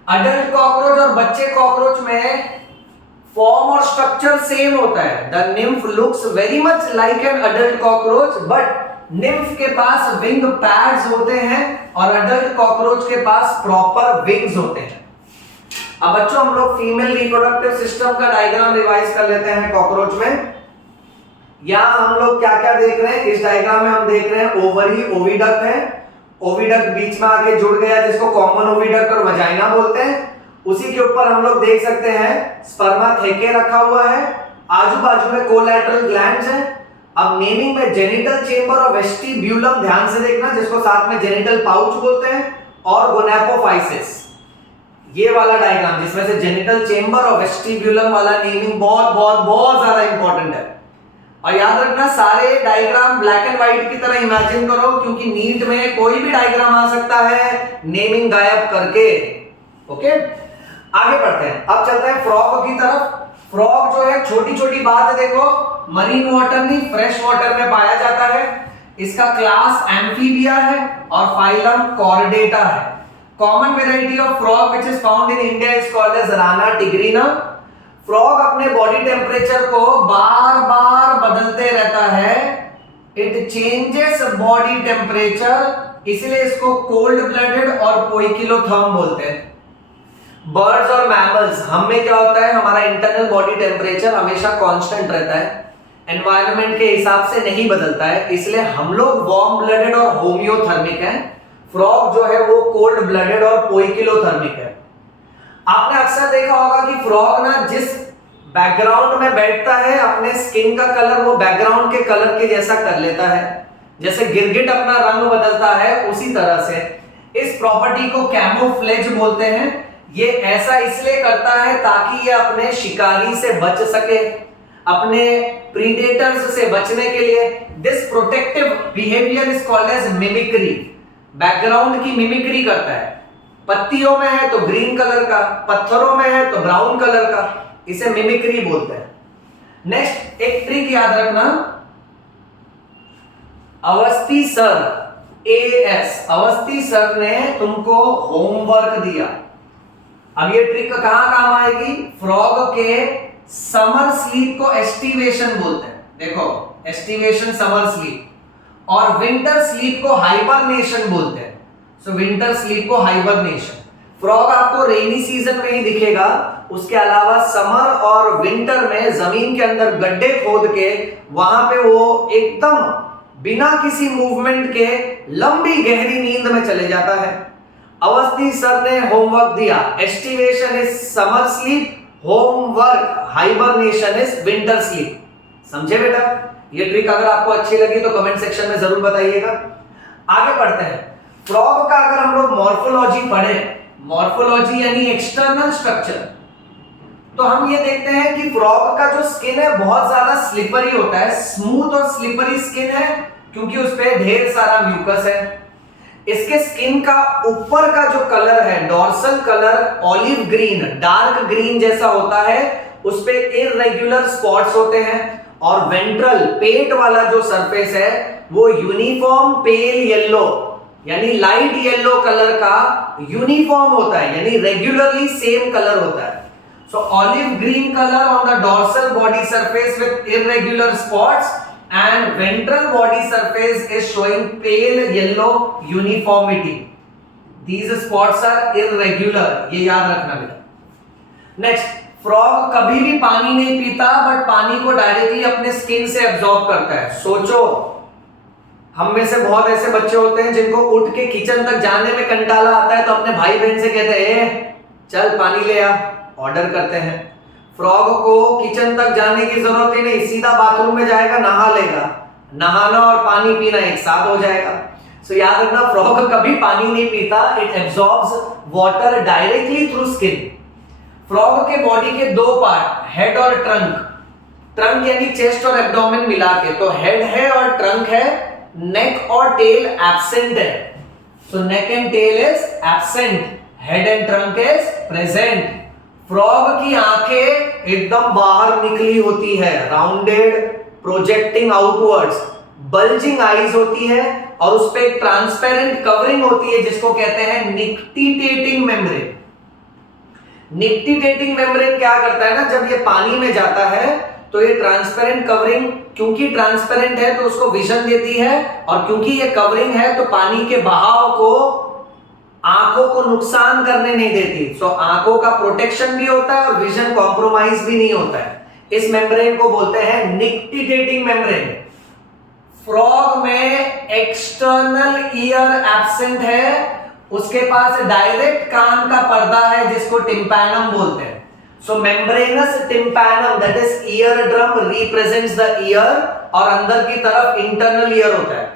अडल्ट कॉकरोच और बच्चे कॉकरोच में फॉर्म और स्ट्रक्चर सेम होता है। The nymph looks very much like an adult cockroach, but nymph के पास विंग पैड्स होते हैं और अडल्ट कॉकरोच के पास प्रॉपर विंग्स होते हैं। अब बच्चों, हम लोग फीमेल रिप्रोडक्टिव सिस्टम का डायग्राम रिवाइज कर लेते हैं कॉकरोच में। यहां हम लोग क्या क्या देख रहे हैं? इस डायग्राम में हम देख रहे हैं ओवरी, ओविडक्ट है। ओविडक्ट बीच में आके जुड़ गया जिसको कॉमन ओविडक्ट और वजाइना बोलते हैं। उसी के ऊपर हम लोग देख सकते हैं स्पर्माथेके रखा हुआ है। आजू बाजू में कोलैटरल ग्लैंड्स हैं। अब नेमिंग में जेनिटल चेंबर और वेस्टिब्यूलम ध्यान से देखना, जिसको साथ में जेनिटल पाउच बोलते हैं, और गोनेपोफाइसिस। ये वाला डायग्राम जिसमें से जेनिटल चेंबर और वेस्टिब्यूलम वाला नेमिंग बहुत बहुत बहुत ज्यादा इंपॉर्टेंट है। और याद रखना, सारे डायग्राम ब्लैक एंड व्हाइट की तरह इमेजिन करो, क्योंकि नीट में कोई भी डायग्राम आ सकता है नेमिंग गायब करके। ओके, आगे बढ़ते हैं। अब चलते हैं फ्रॉग की तरफ। फ्रॉग जो है, छोटी छोटी बात देखो, मरीन वाटर नहीं फ्रेश वाटर में पाया जाता है। इसका क्लास एम्फीबिया है और फाइलम कॉर्डेटा है। Common variety of frog which is found in India is called as Rana tigrina. Frog अपने बॉडी टेम्परेचर को बार बार बदलते रहता है। इट चेंजेस बॉडी टेम्परेचर, इसलिए इसको कोल्ड ब्लडेड और पोइकिलोथर्म बोलते हैं। बर्ड्स और मैमल्स, हम में क्या होता है, हमारा इंटरनल बॉडी टेम्परेचर हमेशा कांस्टेंट रहता है, एनवायरनमेंट के हिसाब से नहीं बदलता है, इसलिए हम लोग वार्म ब्लडेड और होम्योथर्मिक हैं। फ्रॉग जो है वो कोल्ड ब्लडेड और पोइकिलोथर्मिक है। आपने अक्सर देखा होगा कि फ्रॉग ना जिस बैकग्राउंड में बैठता है, अपने स्किन का कलर वो बैकग्राउंड के कलर के जैसा कर लेता है। जैसे गिरगिट अपना रंग बदलता है, उसी तरह से इस प्रॉपर्टी को कैमोफ्लेज बोलते हैं। ये ऐसा इसलिए करता है ताकि ये अपने शिकारी से बच सके, अपने प्रीडेटर्स से बचने के लिए। This protective behaviour is called as mimicry. Background की मिमिक्री करता है। पत्तियों में है तो ग्रीन कलर का, पत्थरों में है तो ब्राउन कलर का। इसे मिमिक्री बोलते हैं। नेक्स्ट एक ट्रिक याद रखना, Awasthi sir AS, Awasthi sir ने तुमको होमवर्क दिया। अब ये ट्रिक कहां काम आएगी? फ्रॉग के समर स्लीप को एस्टिवेशन बोलते हैं। देखो एस्टिवेशन समर स्लीप, और विंटर स्लीप को हाइबरनेशन बोलते हैं। सो विंटर स्लीप को हाइबरनेशन। फ्रॉग आपको रेनी सीजन में ही दिखेगा, उसके अलावा समर और विंटर में जमीन के अंदर गड्ढे खोद के वहां पे वो एकदम बिना किसी मूवमेंट के लंबी गहरी नींद में चले जाता है। अवस्थी सर ने होमवर्क दिया, aestivation is summer sleep, homework hibernation is winter sleep. समझे बेटा? ये ट्रिक अगर आपको अच्छी लगी तो कमेंट सेक्शन में जरूर बताइएगा। आगे बढ़ते हैं। फ्रॉग का अगर हम लोग मॉर्फोलॉजी पढ़े, मॉर्फोलॉजी यानी एक्सटर्नल स्ट्रक्चर, तो हम ये देखते हैं कि फ्रॉग का जो स्किन है बहुत ज्यादा स्लिपरी होता है, स्मूथ और स्लिपरी स्किन है, क्योंकि उस पे ढेर सारा म्यूकस है। इसके स्किन का ऊपर का जो कलर है, dorsal colour olive green, dark green जैसा होता है, उस पे इररेगुलर स्पॉट्स होते हैं, और वेंट्रल पेट वाला जो सरफेस है वो यूनिफॉर्म पेल येलो यानी लाइट येलो कलर का यूनिफॉर्म होता है, यानी रेगुलरली सेम कलर होता है। So olive green colour on the dorsal body surface with irregular spots and ventral body surface is showing pale yellow uniformity. These spots are irregular, ये याद रखना बेटा। नेक्स्ट, फ्रॉग कभी भी पानी नहीं पीता, बट पानी को डायरेक्टली अपने स्किन से एब्जॉर्ब करता है। सोचो, हम में से बहुत ऐसे बच्चे होते हैं जिनको उठ के किचन तक जाने में कंटाला आता है, तो अपने भाई बहन से कहते हैं चल पानी ले आ, ऑर्डर करते हैं। फ्रॉग को किचन तक जाने की जरूरत ही नहीं, सीधा बाथरूम में जाएगा, नहा लेगा। नहाना और पानी पीना एक साथ हो जाएगा। सो याद रखना, फ्रॉग कभी पानी नहीं पीता, it absorbs water directly through skin. Frog के बॉडी के दो पार्ट, हेड और ट्रंक। ट्रंक यानी चेस्ट और एब्डोमेन मिला के, तो हेड है और ट्रंक है, नेक और टेल एब्सेंट है। So neck and tail is absent, head and trunk is present. Frog की आंखें एकदम बाहर निकली होती है, rounded, projecting outwards, bulging eyes होती है, और उस पे एक ट्रांसपेरेंट कवरिंग होती है जिसको कहते हैं निक्टिटेटिंग मेम्ब्रेन। निक्टिटेटिंग मेम्ब्रेन क्या करता है ना, जब ये पानी में जाता है तो ये ट्रांसपेरेंट कवरिंग, क्योंकि ट्रांसपेरेंट है तो उसको विजन देती है, और क्योंकि ये कवरिंग है तो पानी के बहाव को, आंखों को नुकसान करने नहीं देती। सो आंखों का प्रोटेक्शन भी होता है और विजन कॉम्प्रोमाइज भी नहीं होता है। इस मेम्ब्रेन को बोलते हैं निक्टिटेटिंग मेम्ब्रेन। फ्रॉग में एक्सटर्नल ईयर एब्सेंट है, उसके पास डायरेक्ट कान का पर्दा है जिसको टिम्पैनम बोलते हैं। So membranous tympanum that is ear drum represents the ear, और अंदर की तरफ इंटरनल ईयर होता है,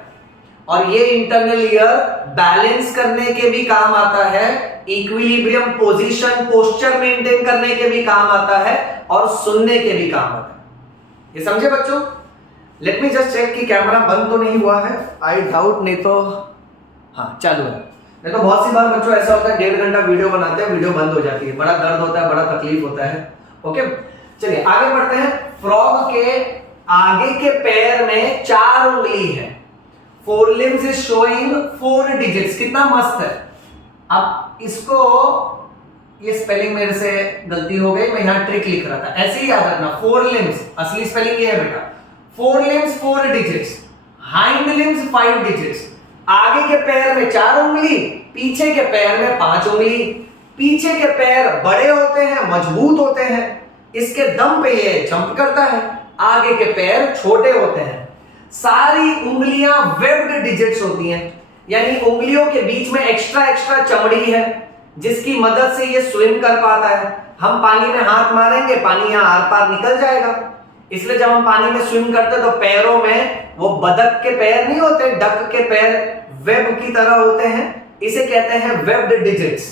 और ये इंटरनल ईयर बैलेंस करने के भी काम आता है, इक्विलिब्रियम पोजीशन पोस्चर मेंटेन करने के भी काम आता है, और सुनने के भी काम आता है। ये समझे बच्चों? लेट मी जस्ट चेक कि कैमरा बंद तो नहीं हुआ है। आई डाउट, नहीं तो हाँ चालू है। नहीं तो बहुत सी बार बच्चों ऐसा होता है, 1.5 घंटा वीडियो बनाते हैं, वीडियो बंद हो जाती है, बड़ा दर्द होता है, बड़ा तकलीफ होता है। ओके चलिए आगे बढ़ते हैं। फ्रॉग के आगे के पैर में 4 उंगली है। Forelimbs is showing 4 digits. कितना मस्त है। अब इसको, ये स्पेलिंग मेरे से गलती हो गई, मैं यहां ट्रिक लिख रहा था, ऐसे ही याद रखना। फोरलिम्स असली स्पेलिंग ये है बेटा, forelimbs 4 digits, hind limbs 5 digits. आगे के पैर में 4 उंगली, पीछे के पैर में 5 उंगली। पीछे के पैर बड़े होते हैं, मजबूत होते हैं, इसके दम पे ये जंप करता है। आगे के पैर छोटे होते हैं। सारी उंगलियां वेब्ड डिजिट्स होती हैं, यानी उंगलियों के बीच में एक्स्ट्रा चमड़ी है जिसकी मदद से ये स्विम कर पाता है। हम पानी में हाथ मारेंगे, पानी यहां आर पार निकल जाएगा। इसलिए जब हम पानी में स्विम करते तो पैरों में वो बदक के पैर नहीं होते, डक के पैर वेब की तरह होते हैं, इसे कहते हैं वेब्ड डिजिट्स।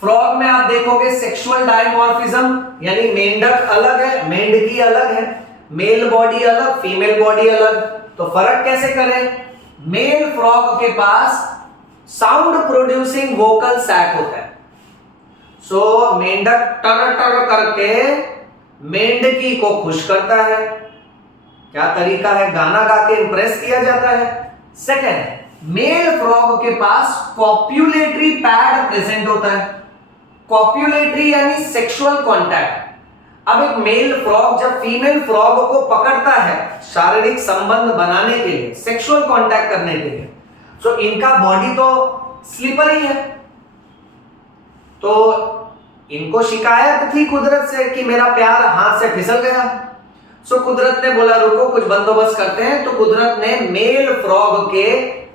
फ्रॉग में आप देखोगे सेक्सुअल डायमॉर्फिज्म, यानी मेंढक अलग है, मेंढकी अलग है, मेल बॉडी अलग, फीमेल बॉडी अलग। तो फर्क कैसे करें? मेल फ्रॉग के पास साउंड प्रोड्यूसिंग वोकल सैक होता है। सो मेंढक टर टर करके मेंढकी को खुश करता है। क्या तरीका है, गाना गा के इंप्रेस किया जाता है। सेकंड, मेल फ्रॉग के पास कॉप्युलेटरी पैड प्रेजेंट होता है। कॉप्युलेटरी यानी सेक्सुअल कॉन्टैक्ट। अब एक मेल फ्रॉग जब फीमेल फ्रॉग को पकड़ता है शारीरिक संबंध बनाने के लिए, सेक्सुअल कांटेक्ट करने के लिए, तो इनका बॉडी तो स्लिपरी है, तो इनको शिकायत थी कुदरत से कि मेरा प्यार हाथ से फिसल गया। सो कुदरत ने बोला रुको कुछ बंदोबस्त करते हैं। तो कुदरत ने मेल फ्रॉग के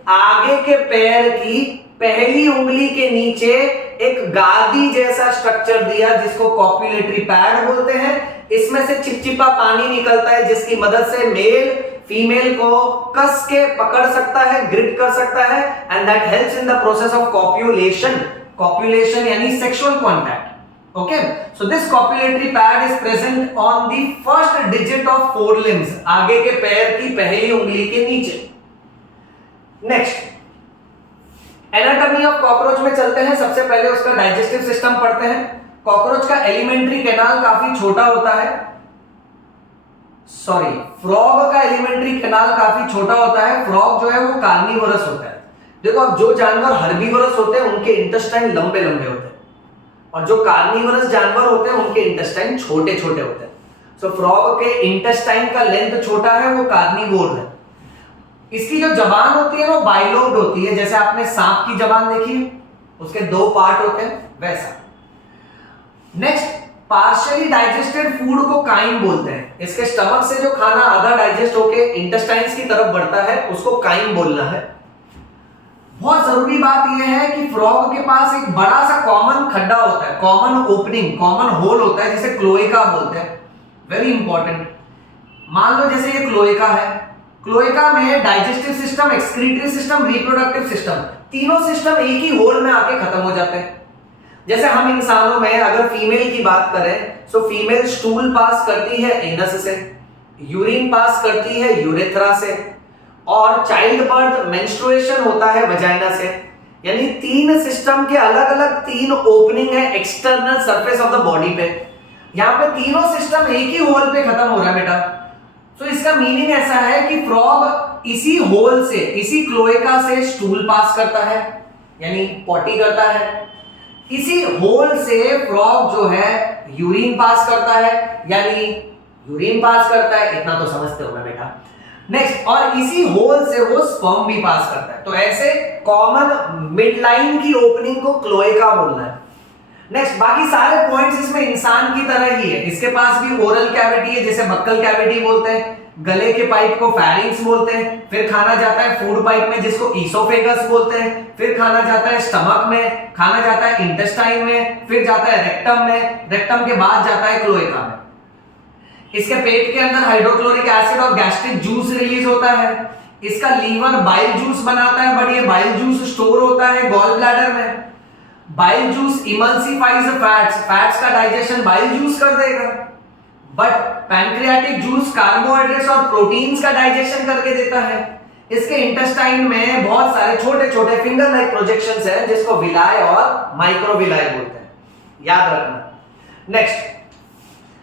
आगे के पैर की पहली उंगली के नीचे एक गादी जैसा स्ट्रक्चर दिया जिसको कॉप्युलेटरी पैड बोलते हैं। इसमें से चिपचिपा पानी निकलता है जिसकी मदद से मेल फीमेल को कस के पकड़ सकता है, ग्रिप कर सकता है, and that helps in the process of copulation. Copulation यानी sexual contact. Okay, so this copulatory pad is present on the first digit of forelimbs, आगे के पैर की पहली उंगली के नीचे। नेक्स्ट, एनाटॉमी ऑफ कॉकरोच में चलते हैं। सबसे पहले उसका डाइजेस्टिव सिस्टम पढ़ते हैं। कॉकरोच का एलिमेंट्री कैनाल काफी छोटा होता है। सॉरी, फ्रॉग का एलिमेंट्री कैनाल काफी छोटा होता है। फ्रॉग जो है वो कार्निवोरस होता है। देखो, अब जो जानवर हर्बीवोरस होते हैं उनके इंटेस्टाइन लंबे लंबे होते हैं, और जो कार्निवोरस जानवर होते हैं उनके इंटेस्टाइन छोटे छोटे होते हैं। सो फ्रॉग के इंटेस्टाइन का लेंथ छोटा है, वो कार्निवोर है। इसकी जो जबान होती है वो बाइलोब्ड होती है, जैसे आपने सांप की जबान देखी है, उसके दो पार्ट होते हैं वैसा। नेक्स्ट, पार्शियली डाइजेस्टेड फूड को काइम बोलते हैं। इसके स्टमक से जो खाना आधा डाइजेस्ट होके इंटेस्टाइन्स की तरफ बढ़ता है उसको काइम बोलना है। बहुत जरूरी बात यह है कि फ्रॉग के पास एक बड़ा सा कॉमन खड्डा होता है, कॉमन ओपनिंग, कॉमन होल होता है जिसे क्लोएका बोलते हैं। Very important. मान लो जैसे ये क्लोएका है, क्लोएका में digestive system, excretory system, reproductive system, तीनों सिस्टम एक ही होल में आके खत्म हो जाते हैं। जैसे हम इंसानों में अगर फीमेल की बात करें तो फीमेल स्टूल पास करती है एनस से, यूरिन पास करती है यूरेथ्रा से, और चाइल्ड बर्थ मेंस्ट्रुएशन होता है वजाइना से। यानी तीन सिस्टम के अलग अलग तीन ओपनिंग है external surface of the body पे। यहां पे तीनों सिस्टम एक ही होल पे खत्म हो रहा है बेटा। तो इसका मीनिंग ऐसा है कि फ्रॉग इसी होल से, इसी क्लोएका से स्टूल पास करता है यानी पॉटी करता है। इसी होल से फ्रॉग जो है यूरिन पास करता है यानी यूरिन पास करता है, इतना तो समझते हो ना बेटा। नेक्स्ट, और इसी होल से वो स्पर्म भी पास करता है। तो ऐसे कॉमन मिड लाइन की ओपनिंग को क्लोएका बोलना है। नेक्स्ट, बाकी सारे पॉइंट्स इसमें इंसान की तरह ही है। इसके पास भी ओरल कैविटी है जिसे बक्कल कैविटी बोलते हैं, गले के पाइप को फैरिंक्स बोलते हैं, फिर खाना जाता है फूड पाइप में जिसको ईसोफेगस बोलते हैं, फिर खाना जाता है स्टमक में, खाना जाता है इंटेस्टाइन में, फिर जाता है रेक्टम में, रेक्टम के बाद जाता है क्लोएका में। इसके पेट के अंदर हाइड्रोक्लोरिक एसिड और गैस्ट्रिक जूस रिलीज होता है। इसका लीवर बाइल जूस बनाता है, बट ये बाइल जूस स्टोर होता है गॉल ब्लैडर में। बाइल जूस इमल्सिफाइज फैट्स, फैट्स का डाइजेशन बाइल जूस कर देगा, बट पैंक्रियाटिक जूस कार्बोहाइड्रेट्स और प्रोटीन्स का डाइजेशन करके देता है। इसके इंटेस्टाइन में बहुत सारे छोटे छोटे फिंगर लाइक प्रोजेक्शंस हैं जिसको विलाय और माइक्रोविलाय बोलते हैं, याद रखना। नेक्स्ट,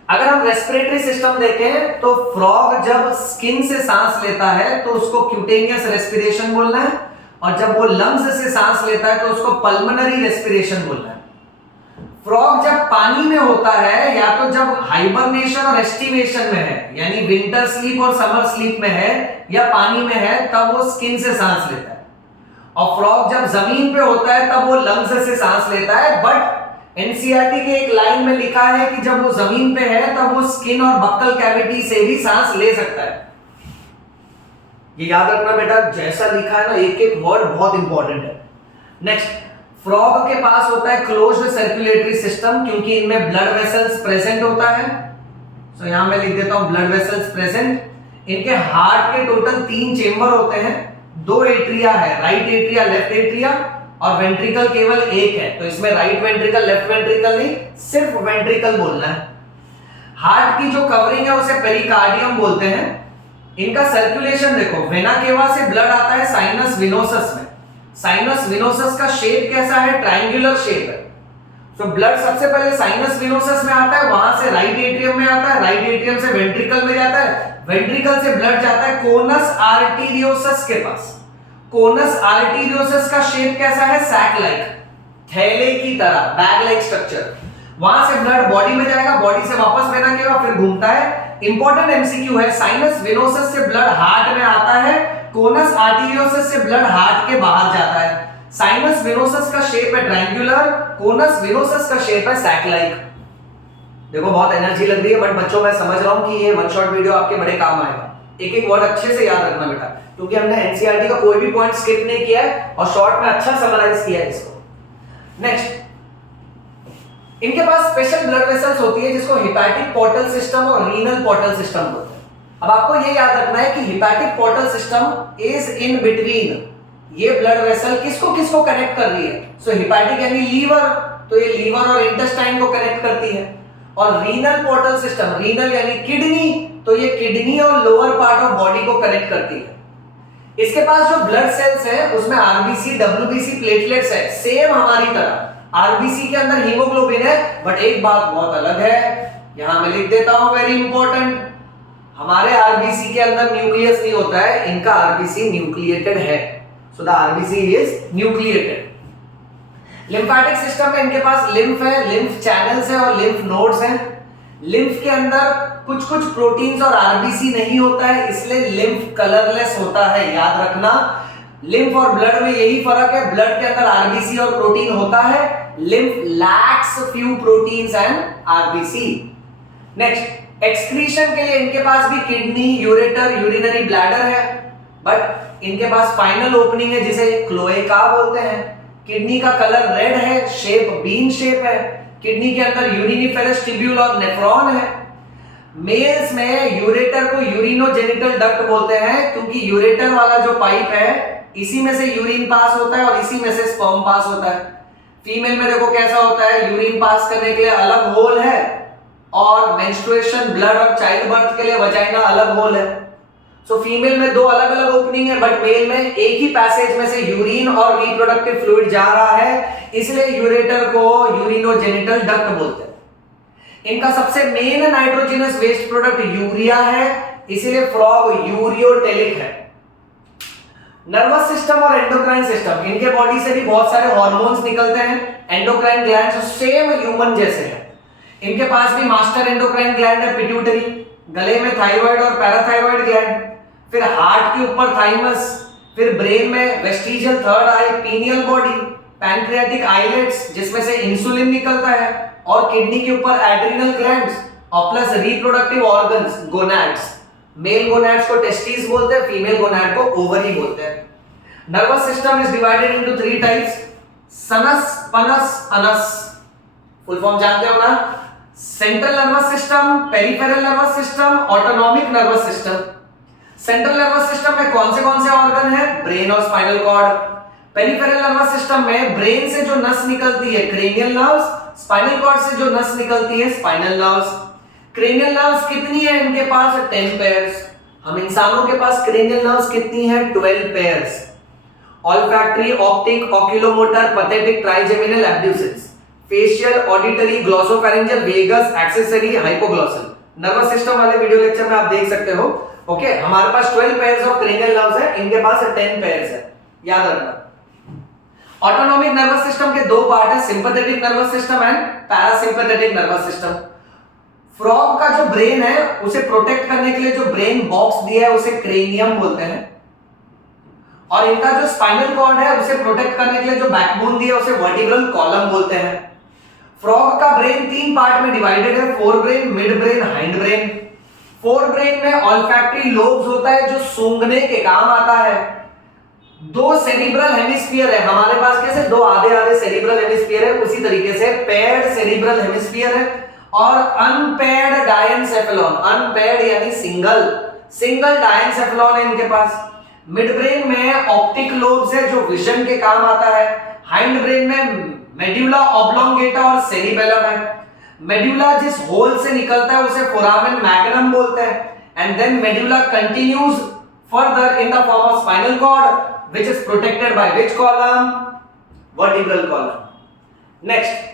अगर हम रेस्पिरेटरी सिस्टम देखें तो फ्रॉग जब स्किन से सांस लेता है तो उसको क्यूटेनियस रेस्पिरेशन बोलना है, और जब वो लंग्स से सांस लेता है तो उसको पल्मोनरी रेस्पिरेशन बोलना है। फ्रॉग जब पानी में होता है या तो जब हाइबरनेशन और एस्टिवेशन में है यानी विंटर स्लीप और समर स्लीप में है या पानी में है तब वो स्किन से सांस लेता है, और फ्रॉग जब जमीन पे होता है तब वो लंग्स से सांस लेता है। बट एनसीईआरटी के एक लाइन में लिखा है कि जब वो जमीन पे है तब वो स्किन और बक्कल कैविटी से भी सांस ले सकता है। ये याद रखना बेटा, जैसा लिखा है ना एक एक वर्ड बहुत इंपॉर्टेंट है। नेक्स्ट, फ्रॉग के पास होता है क्लोज्ड सर्कुलेटरी सिस्टम क्योंकि इनमें ब्लड वेसल्स प्रेजेंट होता है। सो यहां मैं लिख देता हूं ब्लड वेसल्स प्रेजेंट। इनके हार्ट के टोटल 3 चेंबर होते हैं, 2 एट्रिया है, राइट एट्रिया लेफ्ट एट्रिया, और वेंट्रिकल केवल एक है। तो इसमें राइट वेंट्रिकल लेफ्ट वेंट्रिकल नहीं, सिर्फ वेंट्रिकल बोलना है। हार्ट की जो कवरिंग है उसे पेरिकार्डियम बोलते हैं। इनका सर्कुलेशन देखो, वेना केवा से ब्लड आता है साइनस विनोसस में, साइनस विनोसस का शेप कैसा है? ट्रायंगुलर शेप है। तो ब्लड सबसे पहले साइनस विनोसस में आता है, वहां से राइट एट्रियम में आता है, राइट एट्रियम से वेंट्रिकल में जाता है, वेंट्रिकल से ब्लड जाता है कोनस आर्टेरियोसस के पास। कोनस आर्टेरियोसस का शेप कैसा है? सैक लाइक, थैले की तरह, बैग लाइक स्ट्रक्चर। वहां से ब्लड बॉडी में जाएगा, बॉडी से वापस वेना के बाद फिर घूमता है। इंपॉर्टेंट एमसीक्यू है, साइनस विनोसस से ब्लड हार्ट में आता है, कोनस आर्टेरियोसस से ब्लड हार्ट के बाहर जाता है। साइनस विनोसस का शेप है ट्रायंगुलर, कोनस विनोसस का शेप है सैक लाइक। देखो बहुत एनर्जी लग रही है, बट बच्चों मैं समझ रहा हूं कि ये वन शॉट वीडियो आपके बड़े काम आएगा। एक एक वर्ड अच्छे से याद रखना बेटा, क्योंकि हमने एनसीईआरटी का कोई भी पॉइंट स्किप नहीं किया है और शॉर्ट में अच्छा समराइज किया है इसको। नेक्स्ट, इनके पास स्पेशल ब्लड वेसल्स होती है जिसको हिपैटिक पोर्टल सिस्टम और रीनल पोर्टल सिस्टम बोलते हैं। अब आपको ये याद रखना है कि hepatic portal system is in between, ये ब्लड वेसल किसको किसको कनेक्ट कर रही है? सो हिपैटिक यानी लीवर, तो ये लीवर और इंटेस्टाइन को कनेक्ट करती है। और रीनल पोर्टल सिस्टम, रीनल यानी किडनी, तो ये किडनी और लोअर पार्ट ऑफ बॉडी को कनेक्ट करती है। इसके पास जो ब्लड सेल्स है उसमें आरबीसी, डब्ल्यूबीसी, प्लेटलेट्स है, सेम हमारी तरह। आरबीसी के अंदर हीमोग्लोबिन है, बट एक बात बहुत अलग है, यहां मैं लिख देता हूं, वेरी इंपॉर्टेंट, हमारे आरबीसी के अंदर न्यूक्लियस नहीं होता है, इनका आरबीसी न्यूक्लिएटेड है। So the RBC is nucleated. Lymphatic system में इनके पास लिम्फ है, लिम्फ चैनल्स है और लिम्फ नोड्स हैं। लिम्फ के अंदर कुछ कुछ प्रोटीन्स और आरबीसी नहीं होता है, इसलिए लिम्फ कलरलेस होता है, याद रखना। लिम्फ और ब्लड में यही फर्क है, ब्लड के अंदर आरबीसी और प्रोटीन होता है, lymph lakhs few proteins and RBC. Next, excretion के लिए इनके पास भी किडनी, यूरेटर, यूरिनरी ब्लैडर है, बट इनके पास फाइनल ओपनिंग है जिसे क्लोएका बोलते हैं। किडनी का कलर रेड है, शेप बीन शेप है, किडनी के अंदर यूरिनिफेरस ट्यूब्यूल और नेफ्रॉन है। मेल्स में यूरेटर को यूरिनोजेनिटल डक्ट बोलते हैं, क्योंकि यूरेटर वाला जो पाइप है इसी में से यूरिन पास होता है और इसी में से स्पर्म पास होता है। फीमेल में देखो कैसा होता है, यूरिन पास करने के लिए अलग होल है और मेंस्ट्रुएशन, ब्लड और चाइल्ड बर्थ के लिए वजाइना अलग होल है। सो फीमेल में दो अलग अलग ओपनिंग है, बट मेल में एक ही पैसेज में से यूरिन और रिप्रोडक्टिव फ्लूइड जा रहा है, इसलिए यूरेटर को यूरिनोजेनिटल डक्ट बोलते हैं। इनका सबसे main nitrogenous waste product urea है, इसीलिए फ्रॉग यूरियोटेलिक है। नर्वस सिस्टम और एंडोक्राइन सिस्टम, इनके बॉडी से भी बहुत सारे हार्मोन्स निकलते हैं। एंडोक्राइन ग्लैंड सेम ह्यूमन जैसे है, इनके पास भी मास्टर एंडोक्राइन ग्लैंड है पिट्यूटरी, गले में थायराइड और पैराथायराइड ग्लैंड, फिर हार्ट के ऊपर थाइमस, फिर ब्रेन में vestigial third eye, pineal body, pancreatic islets जिसमें से इंसुलिन निकलता है, और किडनी के ऊपर एड्रिनल ग्लैंड्स और plus reproductive organs, gonads. Male gonads को टेस्टिस बोलते हैं, फीमेल गोनैड को ओवरी बोलते हैं। Nervous system is divided into 3 types, सनस, पनस, अनस। फुल फॉर्म जानते हो ना? Central nervous system, peripheral nervous system, autonomic nervous system. Central nervous system में कौन से ऑर्गन है? ब्रेन और spinal cord. Peripheral nervous system में ब्रेन से जो नस निकलती है क्रेनियल नर्व्स, स्पाइनल कॉर्ड से जो नस निकलती है स्पाइनल नर्व्स। क्रेनियल नर्व्स कितनी है इनके पास? 10 पेयर्स। हम इंसानों के पास क्रेनियल नर्व्स कितनी है? 12 pairs. Olfactory, optic, oculomotor, pathetic, trigeminal, abducens. Facial, auditory, glossopharyngeal, vagus, accessory, hypoglossal. Nervous system वाले वीडियो लेक्चर में आप देख सकते हो। ओके, हमारे पास 12 पेयर्स ऑफ क्रेनियल नर्व्स है, इनके पास 10 पेयर्स है, याद रखना। ऑटोनॉमिक नर्वस सिस्टम के 2 पार्ट है, sympathetic nervous system and parasympathetic nervous system. Frog का जो ब्रेन है उसे प्रोटेक्ट करने के लिए जो ब्रेन बॉक्स दिया है उसे क्रेनियम बोलते हैं, और इनका जो स्पाइनल कॉर्ड है उसे प्रोटेक्ट करने के लिए जो बैकबोन दिया है उसे वर्टिब्रल कॉलम बोलते हैं। फ्रॉग का ब्रेन 3 पार्ट में डिवाइडेड है, fore brain, mid brain, hind brain. Fore brain में ऑल्फैक्टरी लोब्स होता है जो सूंघने के काम आता है। 2 सेरिब्रल हेमिस्फीयर है, हमारे पास कैसे 2 आधे सेरिब्रल हेमिस्फीयर है, उसी तरीके से पेयर्ड सेरिब्रल हेमिस्फीयर है और अनपेयर्ड डायनसेफेलॉन। अनपेयर्ड यानी सिंगल डायनसेफेलॉन है इनके पास। मिड ब्रेन में ऑप्टिक लोब्स है जो विजन के काम आता है। हाइंड ब्रेन में मेडुला ऑब्लोंगेटा और सेरिबेलम है। मेडुला जिस होल से निकलता है उसे फोरामेन मैग्नम बोलते हैं, and then medulla continues further in the form of spinal cord, which is protected by which column? Vertebral column. Next,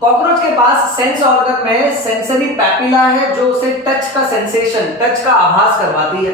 cockroach के पास सेंस ऑर्गन में सेंसरी पैपिला है जो उसे टच का सेंसेशन, टच का आभास करवाती है।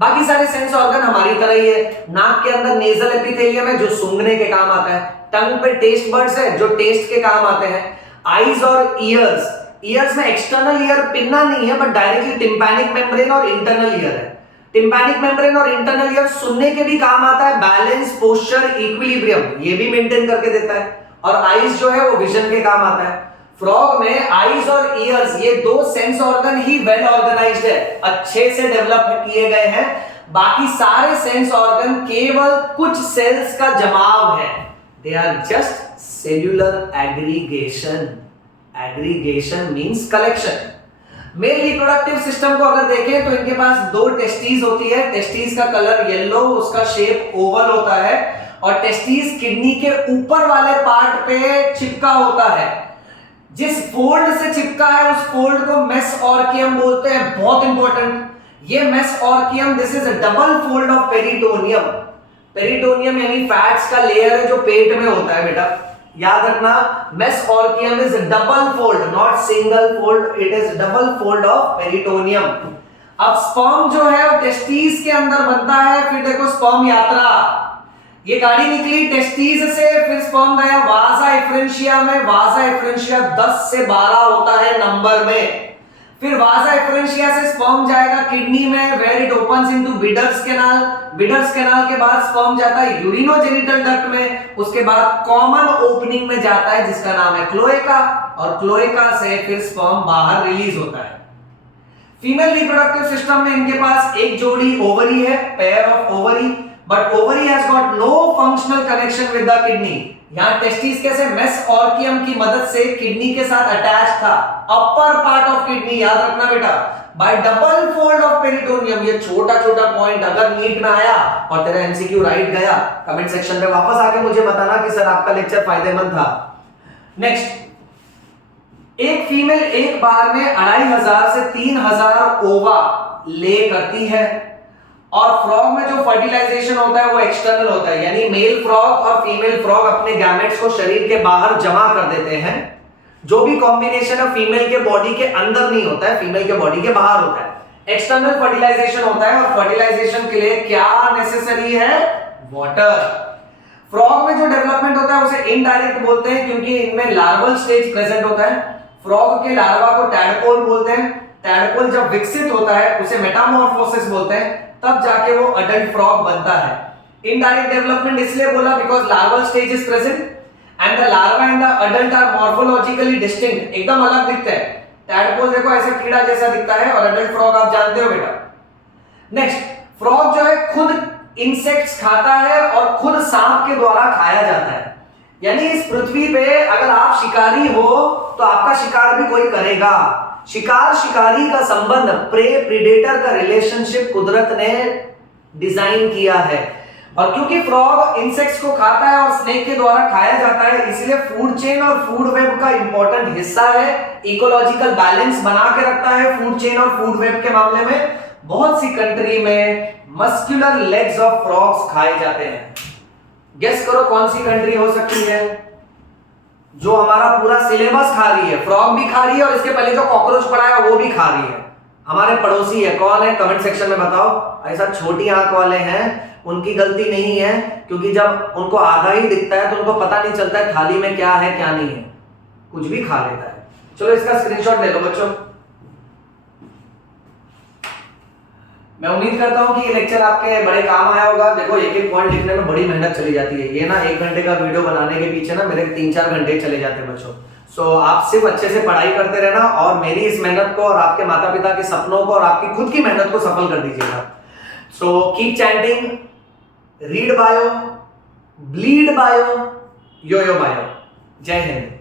बाकी सारे सेंस ऑर्गन हमारी तरह ही है। नाक के अंदर नेजल एपिथेलियम है जो सूंघने के काम आता है। टंग पे टेस्ट बर्ड्स है जो टेस्ट के काम आते हैं। आईज और ईयर्स, ईयर्स में एक्सटर्नल ईयर पिन्ना नहीं है बट डायरेक्टली टिम्पैनिक मेम्ब्रेन और इंटरनल ईयर है। टिम्पैनिक मेम्ब्रेन और इंटरनल ईयर सुनने के भी काम आता है। बैलेंस, पोस्चर, इक्विलिब्रियम ये भी मेंटेन करके देता है। और आईज जो है वो विजन के काम आता है। फ्रॉग में आईज और ईयर्स ये दो सेंस ऑर्गन ही वेल ऑर्गेनाइज्ड है, अच्छे से डेवलप किए गए हैं। बाकी सारे सेंस ऑर्गन केवल कुछ सेल्स का जमाव है। They are just cellular aggregation. Aggregation means collection. Male reproductive system को अगर देखें तो इनके पास दो टेस्टीज होती है। टेस्टीज का कलर येलो, उसका शेप ओवल होता है और टेस्टीज किडनी के ऊपर वाले पार्ट पे चिपका होता है। जिस फोल्ड से चिपका है उस फोल्ड को मेसोर्कियम बोलते हैं। बहुत इंपॉर्टेंट, ये mesorchium this is a double fold of peritoneum. Peritoneum यानी फैट्स का लेयर है जो पेट में होता है बेटा, याद रखना। Mesorchium is double fold, not single fold, it is double fold of peritoneum. अब स्पर्म जो है वो टेस्टीज के अंदर बनता है। फिर देखो स्पर्म यात्रा, ये गाड़ी निकली टेस्टीज से, फिर स्पर्म गया वाजा एफरेंशिया में। वाजा एफरेंशिया 10 से 12 होता है नंबर में। फिर वाजा एफरेंशिया से स्पर्म जाएगा किडनी में, where it opens into Bidder's canal. Bidder's canal के बाद स्पर्म जाता है यूरिनोजेनिटल डक्ट में। उसके बाद कॉमन ओपनिंग में जाता है जिसका नाम है क्लोएका, और क्लोएका से फिर स्पर्म बाहर रिलीज होता है। फीमेल रिप्रोडक्टिव सिस्टम में इनके पास एक जोड़ी ओवरी है, pair of ovary, but ovary has got no functional connection with the kidney। यहां टेस्टिस कैसे मेसोर्कियम की मदद से किडनी के साथ अटैच था। अपर पार्ट ऑफ किडनी, याद रखना बेटा, bye double fold of peritoneum. ये छोटा छोटा पॉइंट अगर नीट में आया और तेरा एमसीक्यू राइट गया, कमेंट सेक्शन में वापस आके मुझे बताना कि सर आपका लेक्चर फायदेमंद था। नेक्स्ट, एक फीमेल एक बार में 2500 से 3000 ओवा ले करती है। और फ्रॉग में जो फर्टिलाइजेशन होता है वो एक्सटर्नल होता है, यानी मेल फ्रॉग और फीमेल फ्रॉग अपने गैमेट्स को शरीर के बाहर जमा कर देते हैं। जो भी कॉम्बिनेशन है फीमेल के बॉडी के अंदर नहीं होता है, फीमेल के बॉडी के बाहर होता है। एक्सटर्नल फर्टिलाइजेशन होता है और फर्टिलाइजेशन के लिए क्या नेसेसरी है? वाटर। फ्रॉग में जो डेवलपमेंट होता है उसे इनडायरेक्ट बोलते हैं क्योंकि इनमें लार्वल स्टेज प्रेजेंट होता है। फ्रॉग के लार्वा को टैडपोल बोलते हैं। टैडपोल जब विकसित होता है उसे मेटामॉर्फोसिस बोलते हैं, तब जाके वो अडल्ट फ्रॉग बनता है। इनडायरेक्ट डेवलपमेंट इसलिए बोला because larval stage is present and the larva and the adult are morphologically distinct, एकदम अलग दिखते हैं। टैडपोल देखो ऐसे कीड़ा जैसा दिखता है और अडल्ट फ्रॉग आप जानते हो बेटा। नेक्स्ट, फ्रॉग जो है खुद इंसेक्ट्स खाता है और खुद सांप के द्वारा खाया जाता है। यानी इस पृथ्वी पे अगर आप शिकारी हो तो आपका शिकार भी कोई करेगा। शिकार शिकारी का संबंध, प्रे प्रीडेटर का रिलेशनशिप कुदरत ने डिजाइन किया है। और क्योंकि फ्रॉग इंसेक्ट्स को खाता है और स्नेक के द्वारा खाया जाता है, इसलिए फूड चेन और फूड वेब का इंपॉर्टेंट हिस्सा है। इकोलॉजिकल बैलेंस बना के रखता है फूड चेन और फूड वेब के मामले में। बहुत सी कंट्री में मस्कुलर लेग्स ऑफ फ्रॉग्स खाए जाते हैं। गेस करो कौन सी कंट्री हो सकती है जो हमारा पूरा सिलेबस खा रही है, फ्रॉग भी खा रही है और इसके पहले जो कॉकरोच पड़ा है वो भी खा रही है। हमारे पड़ोसी है, कौन है? कमेंट सेक्शन में बताओ। ऐसा छोटी आंख वाले हैं, उनकी गलती नहीं है क्योंकि जब उनको आधा ही दिखता है तो उनको पता नहीं चलता है थाली में क्या है क्या नहीं है, कुछ भी खा लेता है। चलो इसका स्क्रीनशॉट ले लो बच्चों। मैं उम्मीद करता हूं कि ये लेक्चर आपके बड़े काम आया होगा। देखो एक एक पॉइंट लिखने में बड़ी मेहनत चली जाती है। ये ना 1 घंटे का वीडियो बनाने के पीछे ना मेरे 3-4 घंटे चले जाते हैं बच्चों। सो आप सिर्फ अच्छे से पढ़ाई करते रहना और मेरी इस मेहनत को और आपके माता पिता के सपनों को और आपकी खुद की मेहनत को सफल कर दीजिएगा। So keep chanting, read bio, bleed bio, yo yo bio. जय हिंद।